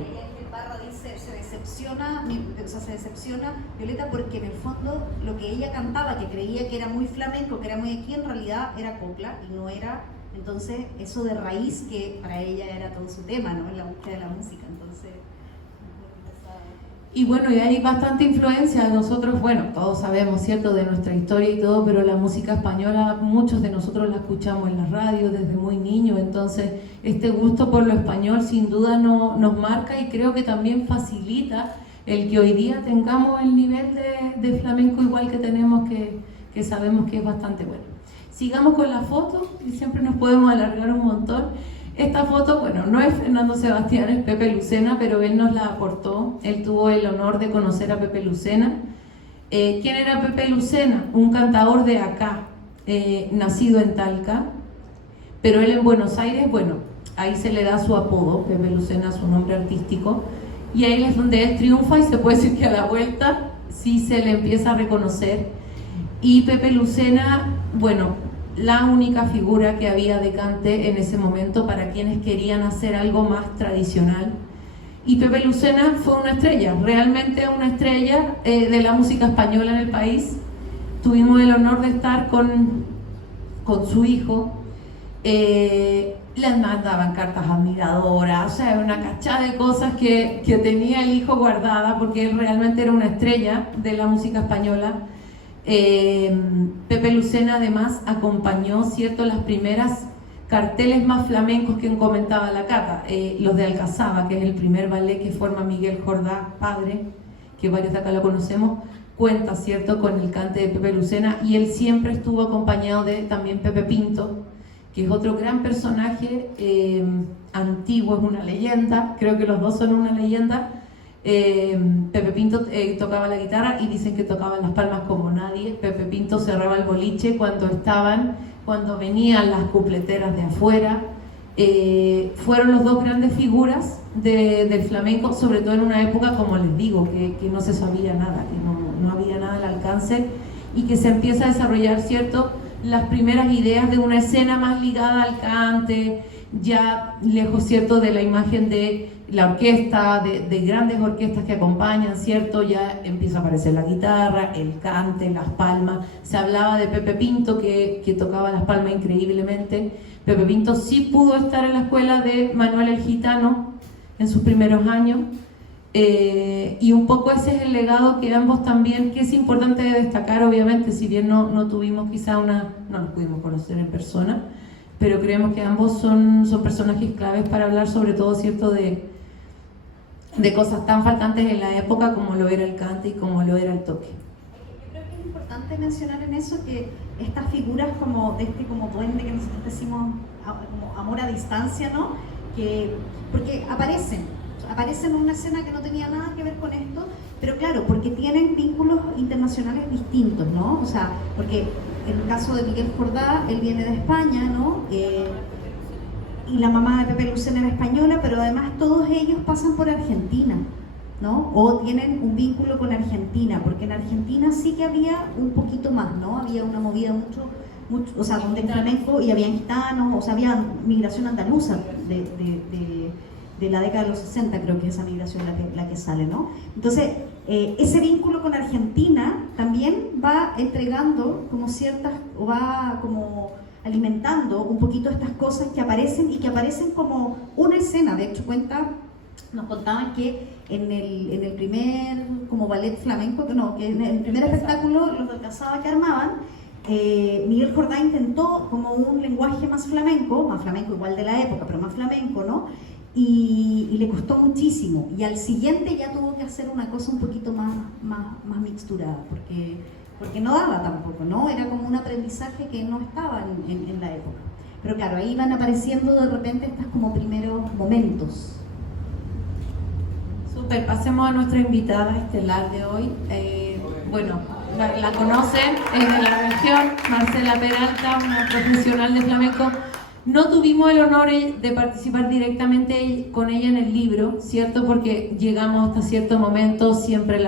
Parra dice, se decepciona Violeta porque en el fondo lo que ella cantaba, que creía que era muy flamenco, que era muy aquí, en realidad era copla y no era, entonces eso de raíz que para ella era todo su tema, ¿no?, en la búsqueda de la música, entonces... Y bueno, y hay bastante influencia de nosotros, bueno, todos sabemos, ¿cierto?, de nuestra historia y todo, pero la música española, muchos de nosotros la escuchamos en la radio desde muy niños, entonces este gusto por lo español sin duda nos marca y creo que también facilita el que hoy día tengamos el nivel de flamenco igual que tenemos, que sabemos que es bastante bueno. Sigamos con la foto, y siempre nos podemos alargar un montón. Esta foto, bueno, no es Fernando Sebastián, es Pepe Lucena, pero él nos la aportó. Él tuvo el honor de conocer a Pepe Lucena. ¿Quién era Pepe Lucena? Un cantador de acá, nacido en Talca, pero él en Buenos Aires, bueno, ahí se le da su apodo, Pepe Lucena, su nombre artístico, y ahí es donde él triunfa y se puede decir que a la vuelta sí se le empieza a reconocer. Y Pepe Lucena, bueno, la única figura que había de cante en ese momento para quienes querían hacer algo más tradicional. Y Pepe Lucena fue una estrella, realmente una estrella de la música española en el país. Tuvimos el honor de estar con su hijo. Les mandaban cartas admiradoras, o sea, una cachada de cosas que tenía el hijo guardada porque él realmente era una estrella de la música española. Pepe Lucena además acompañó, ¿cierto?, las primeras carteles más flamencos que comentaba la Cata, los de Alcazaba, que es el primer ballet que forma Miguel Jordá, padre, que varios de acá lo conocemos, cuenta, ¿cierto?, con el cante de Pepe Lucena, y él siempre estuvo acompañado de también Pepe Pinto, que es otro gran personaje antiguo, es una leyenda, creo que los dos son una leyenda. Pepe Pinto tocaba la guitarra y dicen que tocaba las palmas como nadie. Pepe Pinto cerraba el boliche cuando venían las cupleteras de afuera. Fueron los dos grandes figuras del flamenco, sobre todo en una época, como les digo, que no se sabía nada, que no había nada al alcance, y que se empieza a desarrollar, ¿cierto?, las primeras ideas de una escena más ligada al cante, ya lejos, ¿cierto?, de la imagen de la orquesta, de grandes orquestas que acompañan, ¿cierto? Ya empieza a aparecer la guitarra, el cante, las palmas. Se hablaba de Pepe Pinto que tocaba las palmas increíblemente. Pepe Pinto sí pudo estar en la escuela de Manuel el Gitano en sus primeros años, y un poco ese es el legado que ambos también, que es importante destacar, obviamente, si bien no tuvimos quizá no nos pudimos conocer en persona, pero creemos que ambos son personajes claves para hablar sobre todo, ¿cierto?, de cosas tan faltantes en la época como lo era el cante y como lo era el toque. Yo creo que es importante mencionar en eso que estas figuras como de este como duende que nosotros decimos como amor a distancia, ¿no? Porque aparecen en una escena que no tenía nada que ver con esto, pero claro, porque tienen vínculos internacionales distintos, ¿no? O sea, porque en el caso de Miguel Jordá, él viene de España, ¿no? Y la mamá de Pepe Lucena era española, pero además todos ellos pasan por Argentina, ¿no? O tienen un vínculo con Argentina, porque en Argentina sí que había un poquito más, ¿no? Había una movida mucho o sea, donde el flamenco, y había gitanos, o sea, había migración andaluza de la década de los 60, creo que esa migración la que sale, ¿no? Entonces, ese vínculo con Argentina también va entregando como ciertas, o va como alimentando un poquito estas cosas que aparecen y que aparecen como una escena. De hecho, nos contaban que en el primer como ballet flamenco, que en el primer espectáculo, los de Alcazaba que armaban, Miguel Jordá intentó como un lenguaje más flamenco igual de la época, pero más flamenco, ¿no? Y le costó muchísimo, y al siguiente ya tuvo que hacer una cosa un poquito más mixturada, porque no daba tampoco, ¿no? Era como un aprendizaje que no estaba en la época. Pero claro, ahí van apareciendo de repente estos como primeros momentos. Súper, pasemos a nuestra invitada estelar de hoy. Bueno, la conocen, es de la región, Marcela Peralta, una profesional de flamenco. No tuvimos el honor de participar directamente con ella en el libro, ¿cierto? Porque llegamos hasta cierto momento, siempre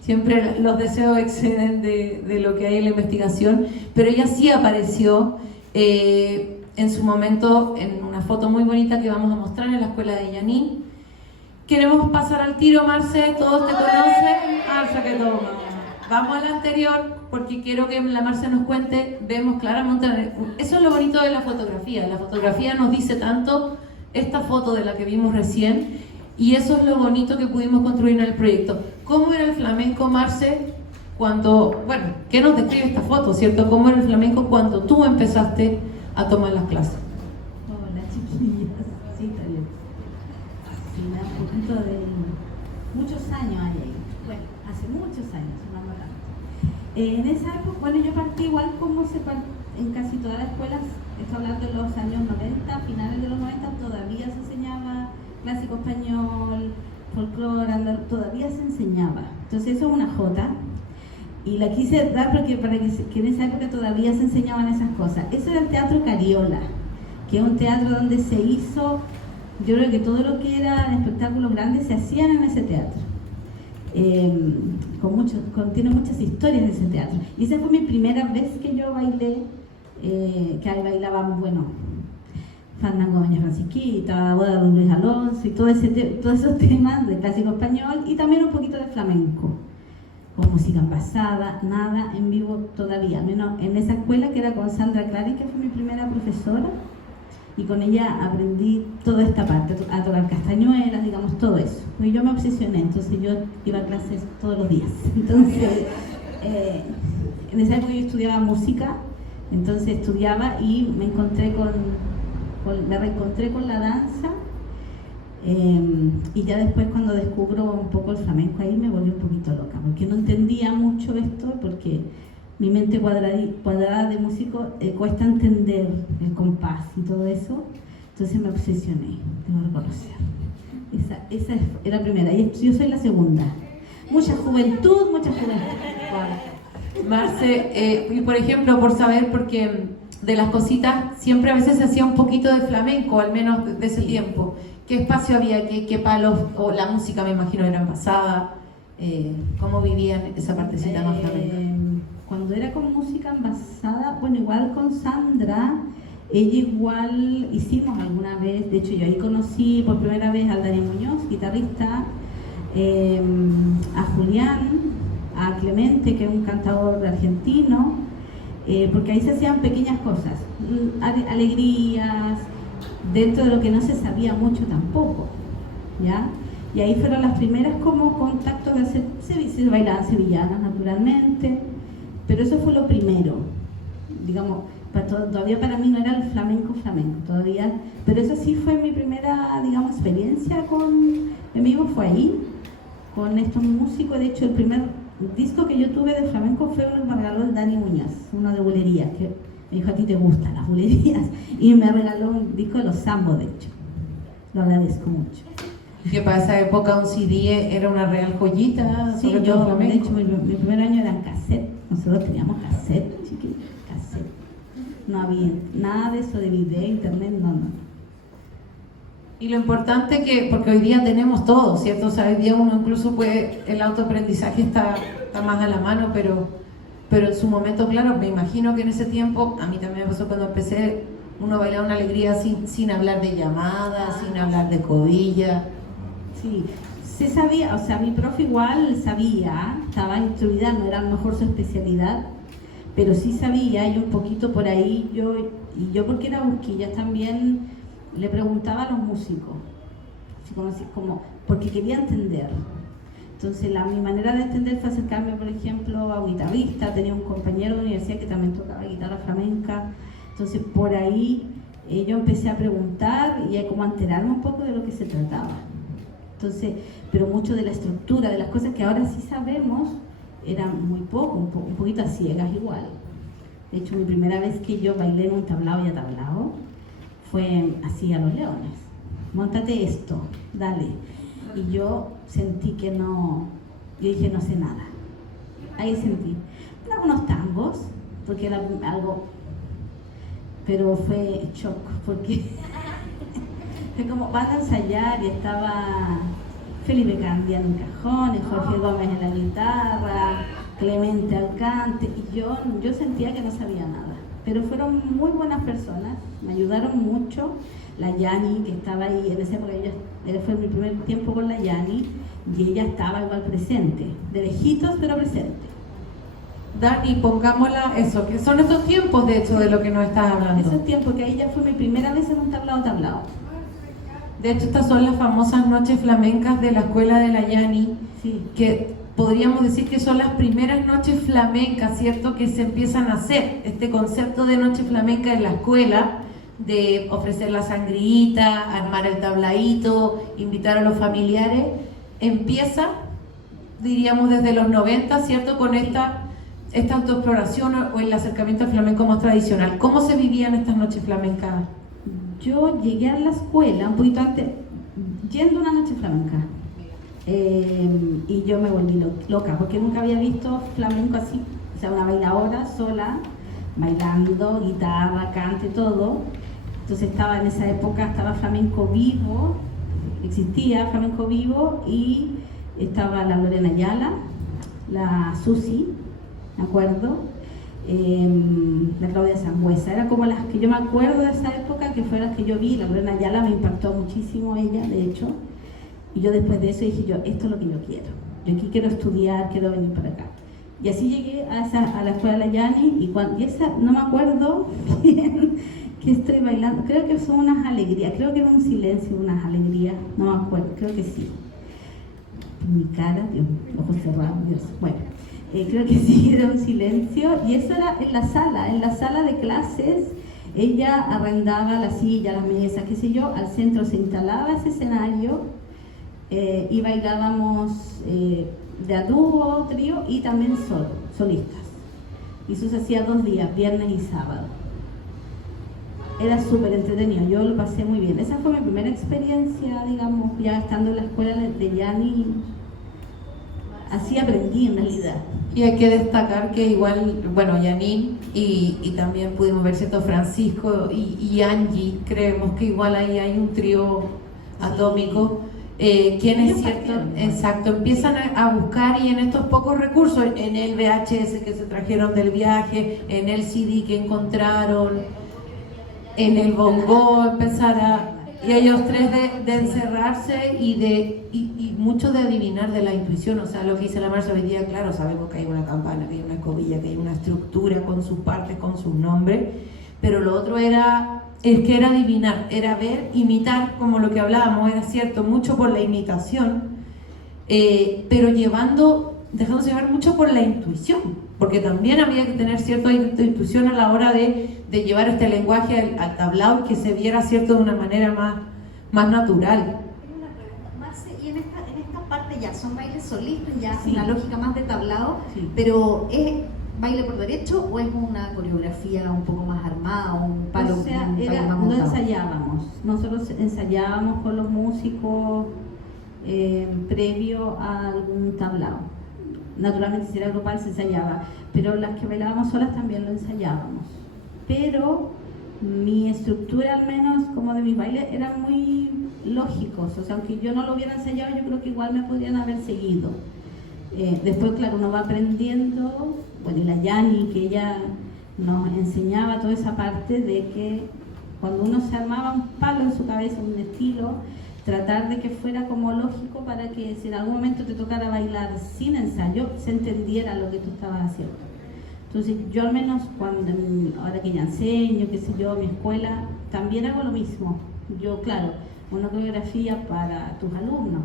siempre los deseos exceden de lo que hay en la investigación, pero ella sí apareció en su momento en una foto muy bonita que vamos a mostrar en la escuela de Yaní. Queremos pasar al tiro, Marce, todos te conocen. Alza que toma. Vamos a la anterior, porque quiero que la Marce nos cuente. Vemos claramente, eso es lo bonito de la fotografía. La fotografía nos dice tanto, esta foto de la que vimos recién, y eso es lo bonito que pudimos construir en el proyecto. ¿Cómo era el flamenco, Marce, cuando, bueno, qué nos describe esta foto, ¿cierto? ¿Cómo era el flamenco cuando tú empezaste a tomar las clases? Hola, chiquillas. Sí, está bien. Sí, me da un poquito de muchos años ahí. Bueno, hace muchos años, no tanto. En esa época, bueno, yo partí igual como en casi todas las escuelas, estoy hablando de los años 90, finales de los 90, todavía se enseñaba clásico español, folclore, todavía se enseñaba. Entonces eso es una jota, y la quise dar porque para que en esa época todavía se enseñaban esas cosas. Eso era el Teatro Cariola, que es un teatro donde se hizo, yo creo que todo lo que era espectáculos grandes se hacían en ese teatro. Tiene muchas historias de ese teatro. Y esa fue mi primera vez que yo bailé, que ahí bailábamos, bueno, Fandango Doña Francisquita, Boda de Luis Alonso y todos esos temas de clásico español, y también un poquito de flamenco, con música envasada, nada en vivo todavía, menos en esa escuela que era con Sandra Clary, que fue mi primera profesora, y con ella aprendí toda esta parte, a tocar castañuelas, digamos, todo eso. Y yo me obsesioné, entonces yo iba a clases todos los días. Entonces, en esa época yo estudiaba música, entonces estudiaba y me reencontré con la danza, y ya después cuando descubro un poco el flamenco ahí me volví un poquito loca, porque no entendía mucho esto, porque mi mente cuadrada de músico cuesta entender el compás y todo eso, entonces me obsesioné, tengo que reconocer. Esa era la primera, y yo soy la segunda. Mucha juventud. Marce, y por ejemplo, por saber, porque de las cositas siempre a veces se hacía un poquito de flamenco, al menos de ese tiempo. ¿Qué espacio había? ¿Qué palos? O la música, me imagino, era envasada. ¿Cómo vivían esa partecita más flamenca? Cuando era con música envasada, bueno, igual con Sandra, ella igual hicimos alguna vez, de hecho yo ahí conocí por primera vez al Daniel Muñoz, guitarrista, a Julián, a Clemente, que es un cantador argentino, porque ahí se hacían pequeñas cosas, alegrías, dentro de lo que no se sabía mucho tampoco, ¿ya? Y ahí fueron las primeras como contactos de hacer, se bailaban sevillanas naturalmente, pero eso fue lo primero, digamos, Todavía para mí no era el flamenco todavía, pero eso sí fue mi primera, digamos, experiencia en vivo, fue ahí, con estos músicos. De hecho, el primer disco que yo tuve de flamenco fue uno que me regaló el Dani Muñoz, uno de bulerías, que me dijo: a ti te gustan las bulerías, y me regaló un disco de los Sambo, de hecho. Lo agradezco mucho. Que para esa época un CD era una real joyita. Sí, yo, de hecho, mi primer año era en cassette. Nosotros teníamos cassette, chiquillos, cassette. No había nada de eso de video, internet, no. Y lo importante que, porque hoy día tenemos todo, ¿cierto? O sea, hoy día uno incluso puede, el autoaprendizaje está más a la mano, pero en su momento, claro, me imagino que en ese tiempo, a mí también me pasó cuando empecé, uno bailaba una alegría sin hablar de llamadas, sin hablar de cobilla. Sí, se sabía, o sea, mi profe igual sabía, estaba instruida, no era a lo mejor su especialidad, pero sí sabía, y un poquito por ahí, yo porque era busquilla también le preguntaba a los músicos, así como porque quería entender. Entonces mi manera de entender fue acercarme, por ejemplo, a un guitarrista. Tenía un compañero de universidad que también tocaba guitarra flamenca, entonces por ahí yo empecé a preguntar y a como enterarme un poco de lo que se trataba. Entonces, pero mucho de la estructura, de las cosas que ahora sí sabemos, eran muy poco, un poquito a ciegas igual. De hecho, mi primera vez que yo bailé en un tablao y atablao fue así a los leones. Móntate esto, dale. Y yo sentí que no, yo dije no sé nada. Ahí sentí. Unos tangos, porque era algo, pero fue shock, porque fue como, van a ensayar y estaba Felipe Candia en un cajón, y Jorge Gómez en la guitarra, Clemente al cante, y yo sentía que no sabía nada. Pero fueron muy buenas personas, me ayudaron mucho. La Yani, que estaba ahí, en esa época fue mi primer tiempo con la Yani, y ella estaba igual presente, de lejitos pero presente. Dani, pongámosla eso, que son estos tiempos de hecho de lo que nos estás hablando. Esos tiempos, que ahí ya fue mi primera vez en un tablao. De hecho, estas son las famosas noches flamencas de la escuela de la Yani, sí, que podríamos decir que son las primeras noches flamencas, ¿cierto? Que se empiezan a hacer, este concepto de noche flamenca en la escuela, de ofrecer la sangrita, armar el tablaíto, invitar a los familiares, empieza, diríamos, desde los 90, ¿cierto? Con esta autoexploración o el acercamiento al flamenco más tradicional. ¿Cómo se vivían estas noches flamencas? Yo llegué a la escuela un poquito antes, yendo a una noche flamenca, y yo me volví loca, porque nunca había visto flamenco así, o sea, una bailadora sola, bailando, guitarra, cante, todo. Entonces en esa época estaba Flamenco Vivo, existía Flamenco Vivo, y estaba la Lorena Ayala, la Susi, me acuerdo, la Claudia Sangüesa. Era como las que yo me acuerdo de esa época, que fueron las que yo vi. La Lorena Ayala me impactó muchísimo, ella, de hecho, y yo después de eso dije esto es lo que yo quiero. Yo aquí quiero estudiar, quiero venir para acá. Y así llegué a la escuela de la Yani, y esa, no me acuerdo bien que estoy bailando, creo que son unas alegrías, creo que era un silencio, unas alegrías, no me acuerdo, creo que sí. Mi cara, Dios, ojos cerrados, Dios, bueno, creo que sí, era un silencio, y eso era en la sala de clases. Ella arrendaba la silla, las mesas, qué sé yo, al centro se instalaba ese escenario, y bailábamos de a dúo, trío, y también solistas. Y eso se hacía 2 días, viernes y sábado. Era súper entretenido, yo lo pasé muy bien. Esa fue mi primera experiencia, digamos, ya estando en la escuela de Yani. Así aprendí en realidad. Y hay que destacar que igual, bueno, Yani y también pudimos ver, ¿cierto? Francisco y Angie, creemos que igual ahí hay un trío atómico. Quienes, ¿cierto? Exacto, empiezan a buscar, y en estos pocos recursos, en el VHS que se trajeron del viaje, en el CD que encontraron, en el bongo, y ellos tres de encerrarse y mucho de adivinar de la intuición. O sea, lo que dice la Marcia hoy día, claro, sabemos que hay una campana, que hay una escobilla, que hay una estructura con sus partes, con sus nombres, pero lo otro era adivinar, era ver, imitar, como lo que hablábamos, era cierto, mucho por la imitación, pero llevando dejándose llevar mucho por la intuición, porque también había que tener cierta intuición a la hora de llevar este lenguaje al tablado y que se viera, ¿cierto?, de una manera más natural. Tengo una pregunta, Marce, y en esta parte ya son bailes solistas, ya Sí. una lógica más de tablado, Sí. pero ¿es baile por derecho o es una coreografía un poco más armada, un palo, O sea, un baile más no montado? ensayábamos. Nosotros ensayábamos con los músicos previo a algún tablao. Naturalmente, si era grupal se ensayaba, pero las que bailábamos solas también lo ensayábamos. Pero mi estructura, al menos como de mis bailes, eran muy lógicos. O sea, aunque yo no lo hubiera ensayado, yo creo que igual me podrían haber seguido. Después, claro, uno va aprendiendo. Bueno, y la Yani, que ella nos enseñaba toda esa parte de que cuando uno se armaba un palo en su cabeza, un estilo, tratar de que fuera como lógico para que si en algún momento te tocara bailar sin ensayo, se entendiera lo que tú estabas haciendo. Entonces yo al menos ahora que ya enseño, qué sé yo, mi escuela, también hago lo mismo. Yo, claro, una coreografía para tus alumnos,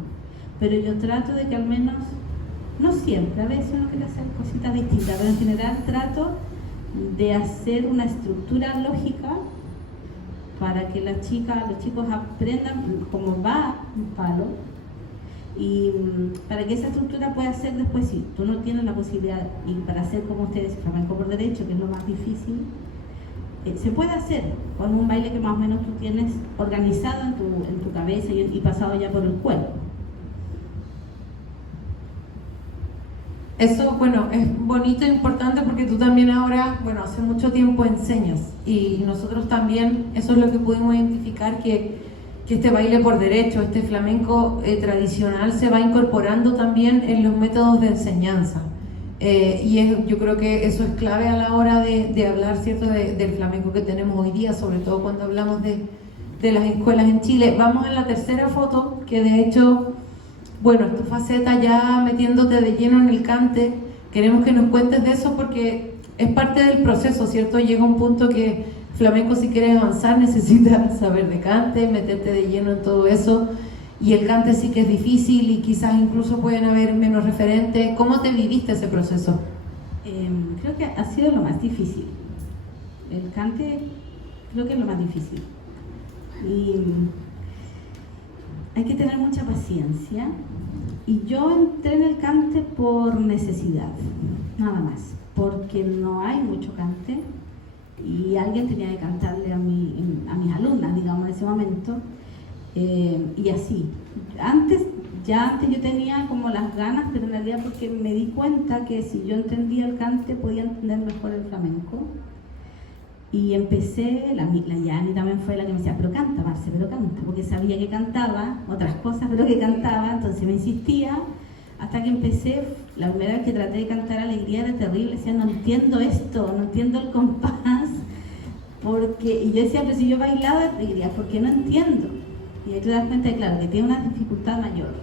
pero yo trato de que al menos, no siempre, a veces uno quiere hacer cositas distintas, pero en general trato de hacer una estructura lógica para que las chicas, los chicos aprendan cómo va un palo y para que esa estructura pueda ser después, si tú no tienes la posibilidad, y para hacer como ustedes, flamenco por derecho, que es lo más difícil, se puede hacer con un baile que más o menos tú tienes organizado en tu cabeza y pasado ya por el cuerpo. Eso, bueno, es bonito e importante porque tú también ahora, bueno, hace mucho tiempo enseñas y nosotros también, eso es lo que pudimos identificar, que este baile por derecho, este flamenco tradicional se va incorporando también en los métodos de enseñanza. Yo creo que eso es clave a la hora de hablar, ¿cierto?, del flamenco que tenemos hoy día, sobre todo cuando hablamos de las escuelas en Chile. Vamos a la tercera foto, que de hecho, bueno, tu faceta ya metiéndote de lleno en el cante. Queremos que nos cuentes de eso porque es parte del proceso, ¿cierto? Llega un punto que flamenco, si quieres avanzar, necesitas saber de cante, meterte de lleno en todo eso, y el cante sí que es difícil y quizás incluso pueden haber menos referentes. ¿Cómo te viviste ese proceso? Creo que ha sido lo más difícil. El cante creo que es lo más difícil. Y hay que tener mucha paciencia. Y yo entré en el cante por necesidad, nada más, porque no hay mucho cante y alguien tenía que cantarle a mis alumnas, digamos, en ese momento, y así. Antes yo tenía como las ganas, pero en realidad porque me di cuenta que si yo entendía el cante podía entender mejor el flamenco. Y empecé, la Yani también fue la que me decía, pero canta, Marce, pero canta, porque sabía que cantaba, otras cosas, pero que cantaba, entonces me insistía, hasta que empecé. La primera vez que traté de cantar Alegría era terrible, decía, no entiendo esto, no entiendo el compás, y yo decía, pero si yo bailaba, diría, ¿por qué no entiendo? Y ahí te das cuenta de, claro, que tiene una dificultad mayor.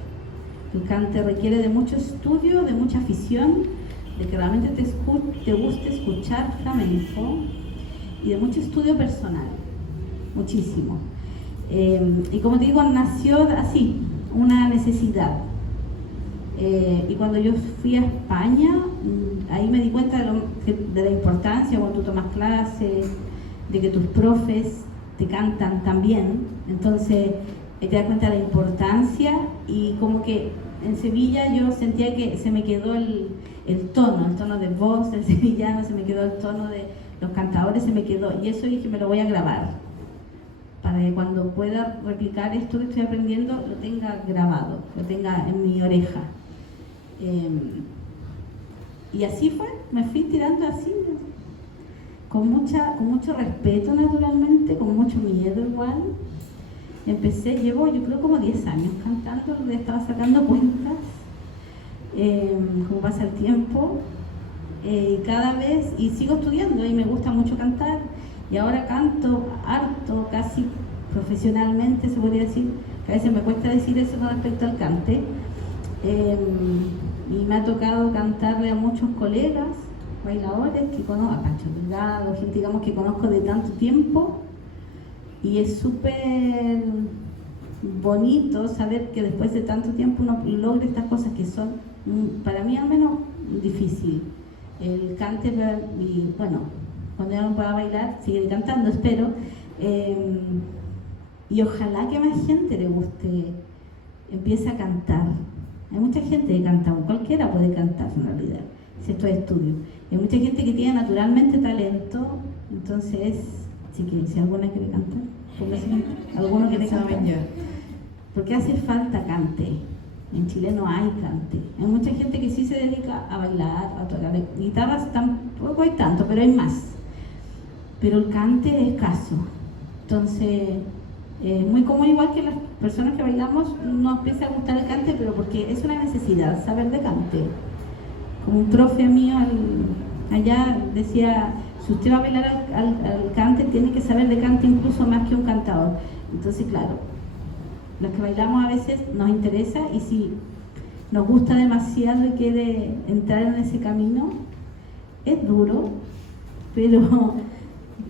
El cante requiere de mucho estudio, de mucha afición, de que realmente te guste escuchar flamenco, y de mucho estudio personal, muchísimo. Y como te digo, nació así, una necesidad. Y cuando yo fui a España, ahí me di cuenta de la importancia cuando tú tomas clases, de que tus profes te cantan también. Entonces te das cuenta de la importancia, y como que en Sevilla yo sentía que se me quedó el tono de voz del sevillano, se me quedó el tono de los cantadores, se me quedó, y eso dije, me lo voy a grabar para que cuando pueda replicar esto que estoy aprendiendo lo tenga grabado, lo tenga en mi oreja. Y así fue, me fui tirando así, con mucho respeto naturalmente, con mucho miedo igual. Llevo yo creo como 10 años cantando, estaba sacando cuentas, como pasa el tiempo. Cada vez, y sigo estudiando y me gusta mucho cantar, y ahora canto harto, casi profesionalmente se podría decir, que a veces me cuesta decir eso con respecto al cante, y me ha tocado cantarle a muchos colegas, bailadores que conozco, a Pancho Delgado, gente, digamos, que conozco de tanto tiempo, y es súper bonito saber que después de tanto tiempo uno logre estas cosas que son, para mí al menos, difícil. El cante, y bueno, cuando ya no pueda bailar, seguiré cantando, espero. Y ojalá que más gente le guste, empiece a cantar. Hay mucha gente que canta, cualquiera puede cantar en realidad, si esto es estudio. Hay mucha gente que tiene naturalmente talento, entonces, si alguna quiere cantar, alguno quiere cantar. Porque hace falta cante. En Chile no hay cante. Hay mucha gente que sí se dedica a bailar, a tocar guitarras, tampoco hay tanto, pero hay más. Pero el cante es escaso. Entonces, muy común, igual que las personas que bailamos, nos empieza a gustar el cante, pero porque es una necesidad saber de cante. Como un profe mío allá decía, si usted va a bailar al cante, tiene que saber de cante incluso más que un cantador. Entonces, claro, los que bailamos a veces nos interesa, y si nos gusta demasiado y quiere entrar en ese camino, es duro, pero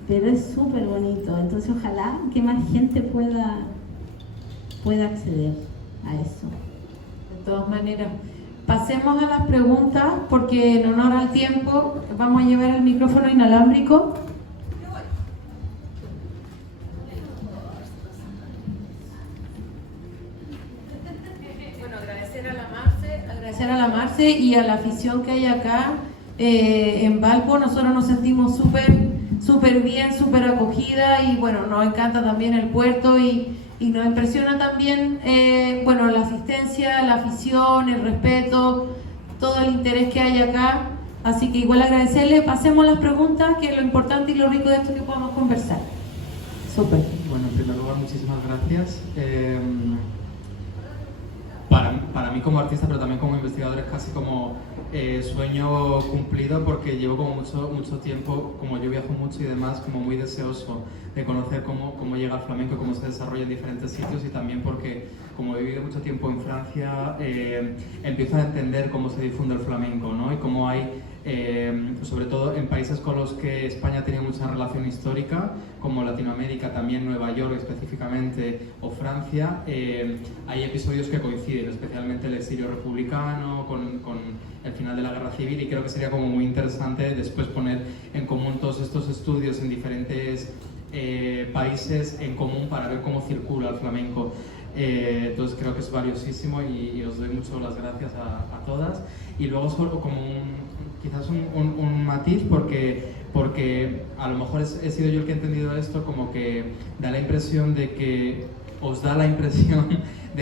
es súper bonito. Entonces ojalá que más gente pueda acceder a eso. De todas maneras, pasemos a las preguntas, porque en honor al tiempo vamos a llevar el micrófono inalámbrico. Bueno, agradecer a la Marce y a la afición que hay acá en Valpo. Nosotros nos sentimos súper bien, súper acogida, y bueno, nos encanta también el puerto, y nos impresiona también bueno, la asistencia, la afición, el respeto, todo el interés que hay acá. Así que igual agradecerle. Pasemos las preguntas, que es lo importante y lo rico de esto, que podamos conversar. Súper. Bueno, en primer lugar, muchísimas gracias. Para mí como artista, pero también como investigador, es casi como sueño cumplido, porque llevo como mucho tiempo, como yo viajo mucho y demás, como muy deseoso de conocer cómo llega el flamenco y cómo se desarrolla en diferentes sitios, y también porque, como he vivido mucho tiempo en Francia, empiezo a entender cómo se difunde el flamenco, ¿no? Y cómo hay, sobre todo en países con los que España tiene mucha relación histórica, como Latinoamérica, también Nueva York específicamente, o Francia, hay episodios que coinciden, especialmente el exilio republicano con el final de la Guerra Civil, y creo que sería como muy interesante después poner en común todos estos estudios en diferentes países en común para ver cómo circula el flamenco. Entonces creo que es valiosísimo, y os doy mucho las gracias a todas. Y luego solo como quizás un matiz, porque a lo mejor he sido yo el que he entendido esto, como que da la impresión de que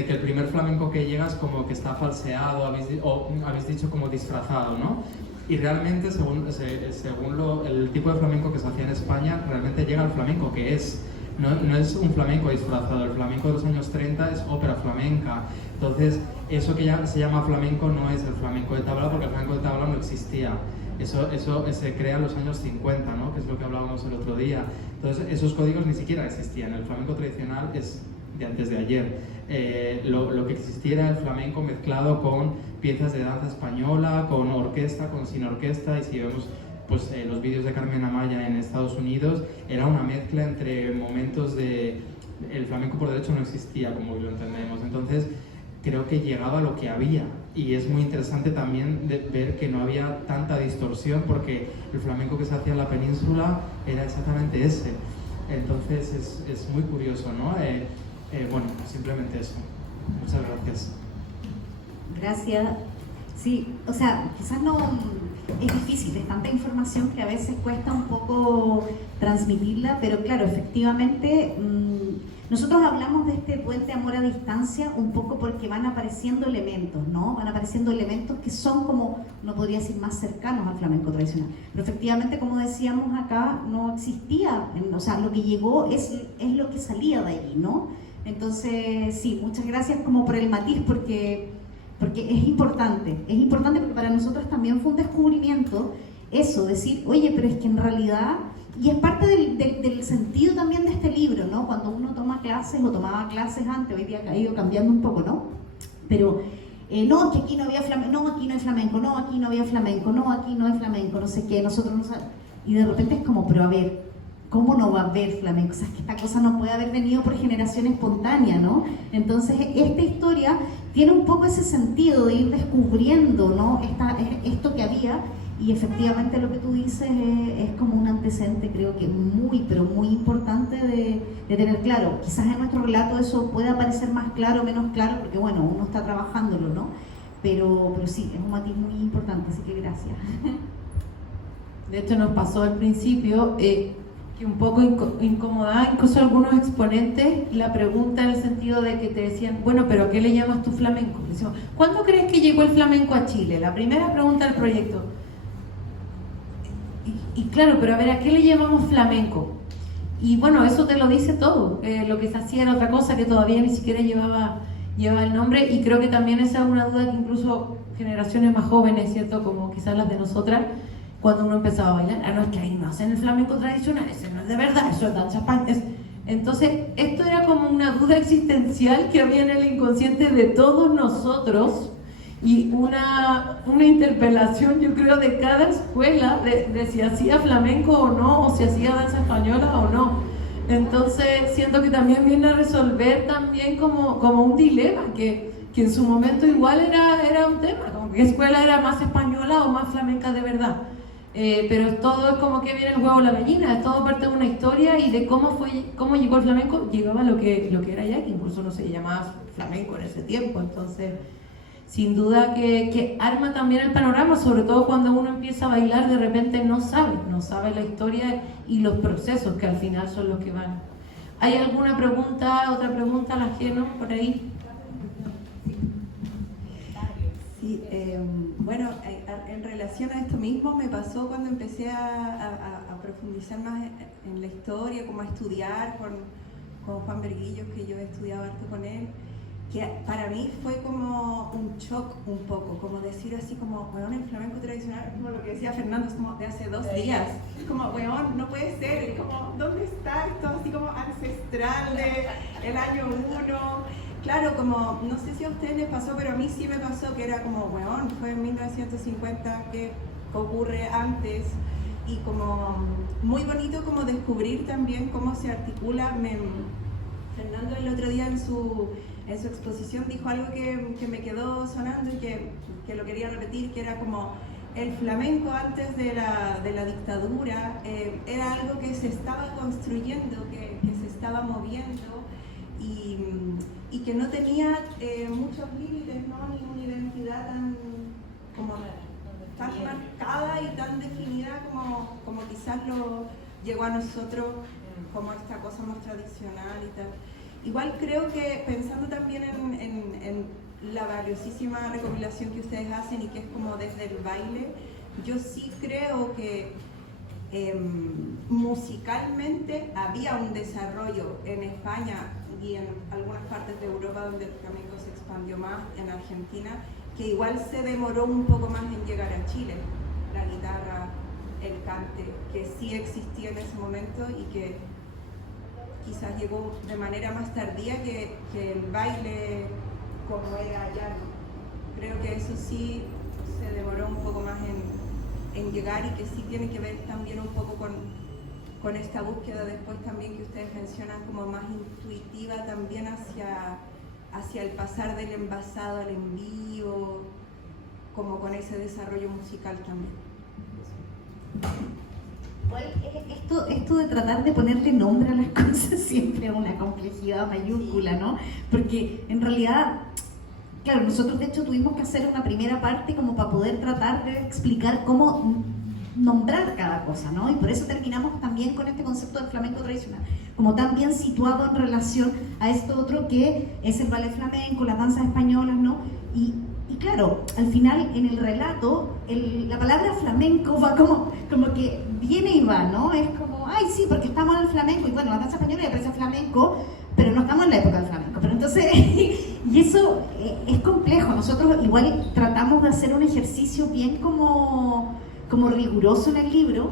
el primer flamenco que llega es como que está falseado, habéis dicho como disfrazado, ¿no? Y realmente, según el tipo de flamenco que se hacía en España, realmente llega al flamenco que es. No es un flamenco disfrazado. El flamenco de los años 30 es ópera flamenca. Entonces, eso que ya se llama flamenco no es el flamenco de tabla, porque el flamenco de tabla no existía. Eso se crea en los años 50, ¿no? Que es lo que hablábamos el otro día. Entonces, esos códigos ni siquiera existían. El flamenco tradicional es de antes de ayer. Lo que existiera el flamenco mezclado con piezas de danza española, con orquesta, con sin orquesta, y si vemos pues, los vídeos de Carmen Amaya en Estados Unidos, era una mezcla entre momentos de... El flamenco por derecho no existía como hoy lo entendemos, entonces creo que llegaba lo que había, y es muy interesante también ver que no había tanta distorsión, porque el flamenco que se hacía en la península era exactamente ese. Entonces es muy curioso, ¿no? Bueno, simplemente eso. Muchas gracias. Gracias. Sí, o sea, quizás no es difícil, es tanta información que a veces cuesta un poco transmitirla, pero claro, efectivamente nosotros hablamos de este puente amor a distancia un poco porque van apareciendo elementos, ¿no? Van apareciendo elementos que son como, no podría decir más cercanos al flamenco tradicional, pero efectivamente, como decíamos acá, no existía, o sea, lo que llegó es lo que salía de allí, ¿no? Entonces, sí, muchas gracias como por el matiz, porque es importante porque para nosotros también fue un descubrimiento eso, decir, oye, pero es que en realidad, y es parte del sentido también de este libro, ¿no? Cuando uno toma clases o tomaba clases antes, hoy día ha ido cambiando un poco, ¿no? Pero, no, que aquí no había flamenco, no, aquí no hay flamenco, no, aquí no había flamenco, no, aquí no hay flamenco, no sé qué, nosotros no sabemos, y de repente es como, pero a ver, ¿cómo no va a haber flamenco? O sea, es que esta cosa no puede haber venido por generación espontánea, ¿no? Entonces, esta historia tiene un poco ese sentido de ir descubriendo, ¿no? Esto que había, y efectivamente lo que tú dices es como un antecedente, creo que muy, pero muy importante de tener claro. Quizás en nuestro relato eso pueda parecer más claro o menos claro, porque bueno, uno está trabajándolo, ¿no? Pero sí, es un matiz muy importante, así que gracias. De hecho, nos pasó al principio que un poco incomodaba incluso algunos exponentes la pregunta en el sentido de que te decían, bueno, pero ¿a qué le llamas tú flamenco? Le decimos, ¿cuándo crees que llegó el flamenco a Chile? La primera pregunta del proyecto. Y claro, pero a ver, ¿a qué le llamamos flamenco? Y bueno, eso te lo dice todo. Lo que se hacía era otra cosa que todavía ni siquiera llevaba el nombre, y creo que también esa es una duda que incluso generaciones más jóvenes, ¿cierto? Como quizás las de nosotras, cuando uno empezaba a bailar, no, es que ahí no hacen el flamenco tradicional, ese no es de verdad, eso es danza española. Entonces, esto era como una duda existencial que había en el inconsciente de todos nosotros, y una interpelación, yo creo, de cada escuela de si hacía flamenco o no, o si hacía danza española o no. Entonces siento que también viene a resolver también como un dilema que en su momento igual era un tema, como que escuela era más española o más flamenca de verdad. Pero todo es como que viene el huevo o la gallina, es todo parte de una historia y de cómo llegó el flamenco. Llegaba lo que era ya, que incluso no se llamaba flamenco en ese tiempo. Entonces sin duda que arma también el panorama, sobre todo cuando uno empieza a bailar, de repente no sabe la historia y los procesos que al final son los que van. ¿Hay alguna pregunta, otra pregunta, la Geno, por ahí? Sí, bueno, en relación a esto mismo me pasó cuando empecé a profundizar más en la historia, como a estudiar con Juan Berguillos, que yo he estudiado harto con él, que para mí fue como un shock un poco, como decir así como, weón, el flamenco tradicional, como lo que decía Fernando, es como de hace 2 días, como, weón, no puede ser, como, ¿dónde está esto así como ancestral del año 1? Claro, como, no sé si a ustedes les pasó, pero a mí sí me pasó que era como, weón, fue en 1950, que ocurre antes, y como muy bonito como descubrir también cómo se articula. Fernando el otro día en su exposición dijo algo que me quedó sonando y que lo quería repetir, que era como el flamenco antes de la dictadura era algo que se estaba construyendo, que se estaba moviendo y que no tenía muchos límites, ¿no? Ni una identidad tan marcada y tan definida como quizás lo llegó a nosotros, como esta cosa más tradicional y tal. Igual creo que pensando también en la valiosísima recopilación que ustedes hacen y que es como desde el baile, yo sí creo que musicalmente había un desarrollo en España y en algunas partes de Europa donde el flamenco se expandió más, en Argentina, que igual se demoró un poco más en llegar a Chile. La guitarra, el cante, que sí existía en ese momento y que quizás llegó de manera más tardía que el baile como era allá. Creo que eso sí se demoró un poco más en llegar y que sí tiene que ver también un poco con esta búsqueda después también que ustedes mencionan como más intuitiva también hacia el pasar del envasado al en vivo, como con ese desarrollo musical también. Esto de tratar de ponerle nombre a las cosas siempre es una complejidad mayúscula, ¿no? Porque en realidad, claro, nosotros de hecho tuvimos que hacer una primera parte como para poder tratar de explicar cómo nombrar cada cosa, ¿no? Y por eso terminamos también con este concepto del flamenco tradicional, como tan bien situado en relación a esto otro que es el ballet flamenco, las danzas españolas, ¿no? Y claro, al final en el relato la palabra flamenco va como que viene y va, ¿no? Es como, ay sí, porque estamos en el flamenco y bueno, la danza española ya parece flamenco, pero no estamos en la época del flamenco. Pero entonces, y eso es complejo. Nosotros igual tratamos de hacer un ejercicio bien como riguroso en el libro.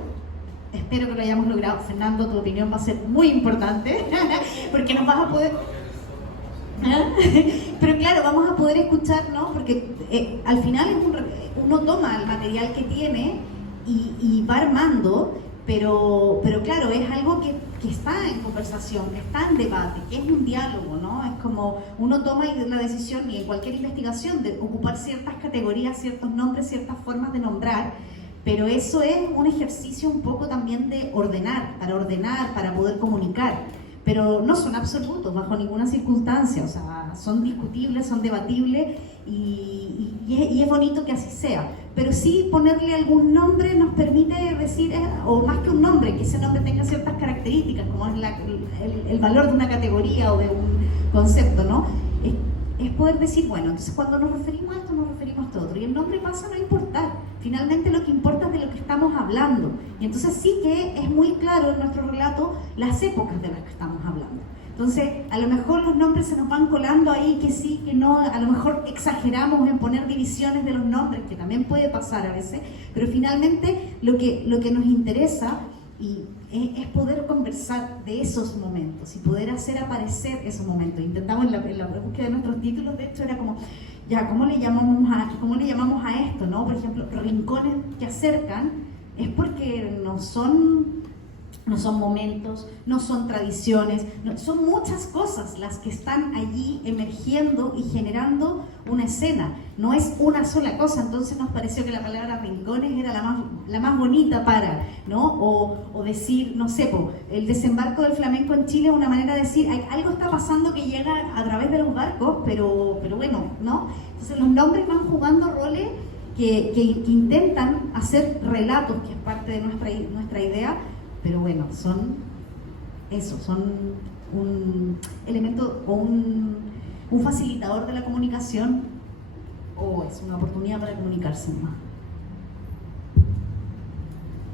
Espero que lo hayamos logrado. Fernando, tu opinión va a ser muy importante porque nos vas a poder... Pero claro, vamos a poder escuchar, ¿no? Porque al final uno toma el material que tiene y va armando, pero claro, es algo que está en conversación, que está en debate, que es un diálogo, ¿no? Es como uno toma la decisión, y en cualquier investigación, de ocupar ciertas categorías, ciertos nombres, ciertas formas de nombrar, pero eso es un ejercicio un poco también de ordenar, para poder comunicar, pero no son absolutos bajo ninguna circunstancia, o sea, son discutibles, son debatibles, y es bonito que así sea. Pero sí ponerle algún nombre nos permite decir, o más que un nombre, que ese nombre tenga ciertas características, como es el valor de una categoría o de un concepto, ¿no? Es poder decir, bueno, entonces cuando nos referimos a esto, nos referimos a esto otro, y el nombre pasa a no importar. Finalmente lo que importa es de lo que estamos hablando, y entonces sí que es muy claro en nuestro relato las épocas de las que estamos hablando. Entonces, a lo mejor los nombres se nos van colando ahí, que sí, que no, a lo mejor exageramos en poner divisiones de los nombres, que también puede pasar a veces, pero finalmente lo que nos interesa es poder conversar de esos momentos y poder hacer aparecer esos momentos. Intentamos en la búsqueda de nuestros títulos, de hecho, era como, ya, ¿cómo le llamamos a esto, no? Por ejemplo, rincones que acercan, es porque no son momentos, no son tradiciones, son muchas cosas las que están allí emergiendo y generando una escena, no es una sola cosa. Entonces nos pareció que la palabra rincones era la más bonita para, ¿no? O decir, no sé, el desembarco del flamenco en Chile es una manera de decir, algo está pasando que llega a través de los barcos, pero bueno, ¿no? Entonces los nombres van jugando roles que intentan hacer relatos, que es parte de nuestra idea. Pero bueno, son un elemento o un facilitador de la comunicación, o es una oportunidad para comunicarse más.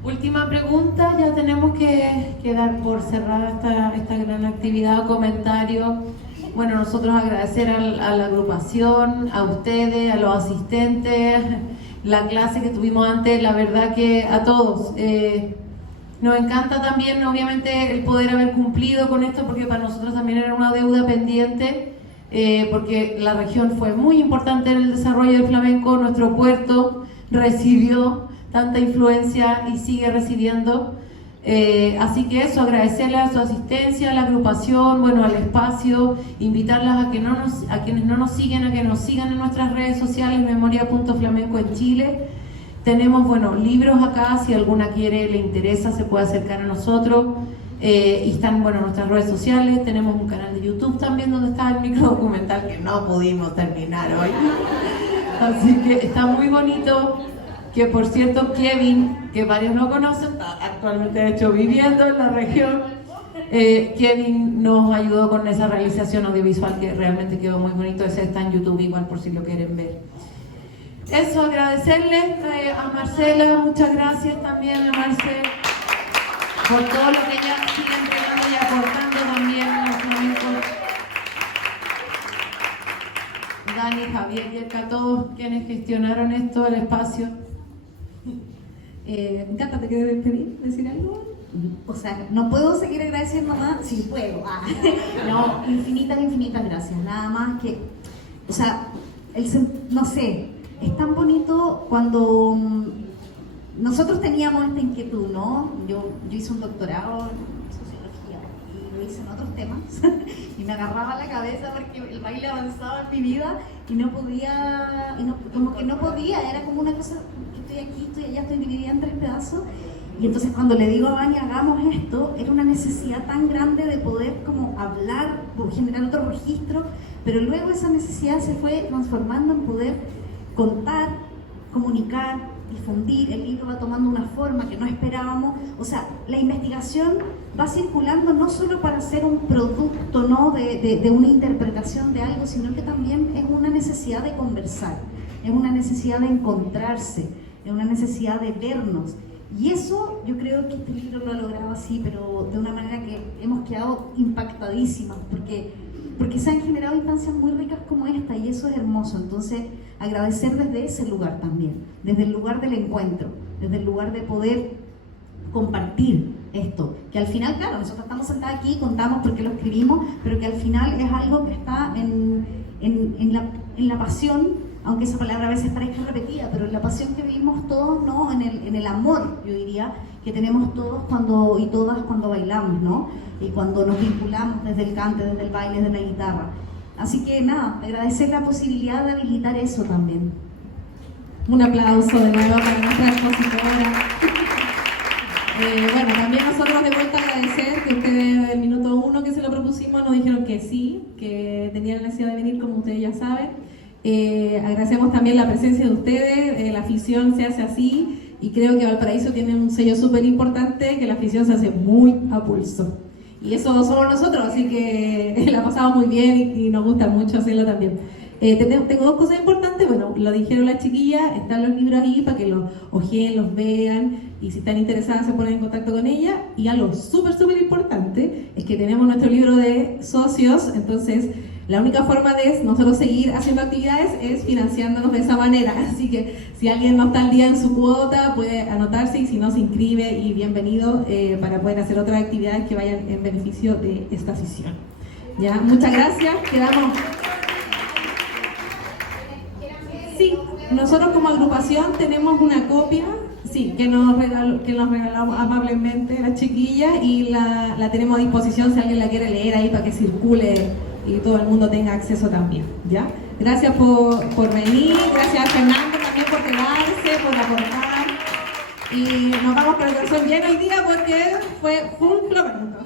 Última pregunta, ya tenemos que dar por cerrada esta gran actividad o comentario. Bueno, nosotros agradecer a la agrupación, a ustedes, a los asistentes, la clase que tuvimos antes, la verdad que a todos. Nos encanta también, obviamente, el poder haber cumplido con esto, porque para nosotros también era una deuda pendiente, porque la región fue muy importante en el desarrollo del flamenco. Nuestro puerto recibió tanta influencia y sigue recibiendo. Así que eso, agradecerle a su asistencia, a la agrupación, bueno, al espacio, invitarlas a quienes no nos siguen, a que nos sigan en nuestras redes sociales, memoria.flamenco en Chile. Tenemos, bueno, libros acá, si alguna le interesa, se puede acercar a nosotros. Y están, bueno, nuestras redes sociales. Tenemos un canal de YouTube también donde está el microdocumental que no pudimos terminar hoy. Así que está muy bonito. Que por cierto, Kevin, que varios no conocen, está actualmente de hecho viviendo en la región. Kevin nos ayudó con esa realización audiovisual que realmente quedó muy bonito. Ese está en YouTube igual por si lo quieren ver. Eso, agradecerle a Marcela, muchas gracias también a Marcela por todo lo que ella sigue entregando y aportando también a los flamencos. Dani, Javier y Erika, todos quienes gestionaron esto, el espacio. Cata, ¿te quieres despedir? ¿Decir algo? O sea, no puedo seguir agradeciendo más. Sí, puedo. No, infinitas gracias. Nada más que, o sea, no sé, es tan bonito cuando nosotros teníamos esta inquietud, ¿no? Yo hice un doctorado en sociología y lo hice en otros temas y me agarraba la cabeza porque el baile avanzaba en mi vida y no podía, como que no podía, era como una cosa, estoy aquí, estoy allá, estoy dividida en 3 pedazos. Y entonces cuando le digo a Vani, hagamos esto, era una necesidad tan grande de poder como hablar, generar otro registro, pero luego esa necesidad se fue transformando en poder contar, comunicar, difundir. El libro va tomando una forma que no esperábamos. O sea, la investigación va circulando no solo para ser un producto, ¿no? de una interpretación de algo, sino que también es una necesidad de conversar, es una necesidad de encontrarse, es una necesidad de vernos. Y eso yo creo que este libro lo ha logrado así, pero de una manera que hemos quedado impactadísimas, porque se han generado instancias muy ricas como esta, y eso es hermoso. Entonces, agradecer desde ese lugar también, desde el lugar del encuentro, desde el lugar de poder compartir esto, que al final, claro, nosotros estamos sentados aquí, contamos por qué lo escribimos, pero que al final es algo que está en la pasión aunque esa palabra a veces parezca repetida, pero en la pasión que vivimos todos, ¿no? En el amor, yo diría, que tenemos todos y todas cuando bailamos, ¿no? Y cuando nos vinculamos desde el cante, desde el baile, desde la guitarra. Así que nada, agradecer la posibilidad de habilitar eso también. Un aplauso de nuevo para nuestra expositora. Bueno, también nosotros de vuelta agradecer que ustedes del minuto 1 que se lo propusimos nos dijeron que sí, que tenían la necesidad de venir, como ustedes ya saben. Agradecemos también la presencia de ustedes, la afición se hace así y creo que Valparaíso tiene un sello súper importante, que la afición se hace muy a pulso. Y eso somos nosotros, así que la pasamos muy bien y nos gusta mucho hacerlo también. Tengo dos cosas importantes, bueno, lo dijeron las chiquillas, están los libros ahí para que los ojeen, los vean y si están interesadas se ponen en contacto con ella. Y algo súper importante es que tenemos nuestro libro de socios, entonces la única forma de nosotros seguir haciendo actividades es financiándonos de esa manera, así que si alguien no está al día en su cuota puede anotarse y si no se inscribe y bienvenido para poder hacer otras actividades que vayan en beneficio de esta afición. Ya, muchas gracias, quedamos... Sí, nosotros como agrupación tenemos una copia, sí, que nos regaló amablemente la chiquilla y la tenemos a disposición si alguien la quiere leer ahí para que circule y todo el mundo tenga acceso también, ¿ya? Gracias por venir, gracias a Fernando también por quedarse, por aportar y nos vamos con el corazón lleno hoy día porque fue un flamenco.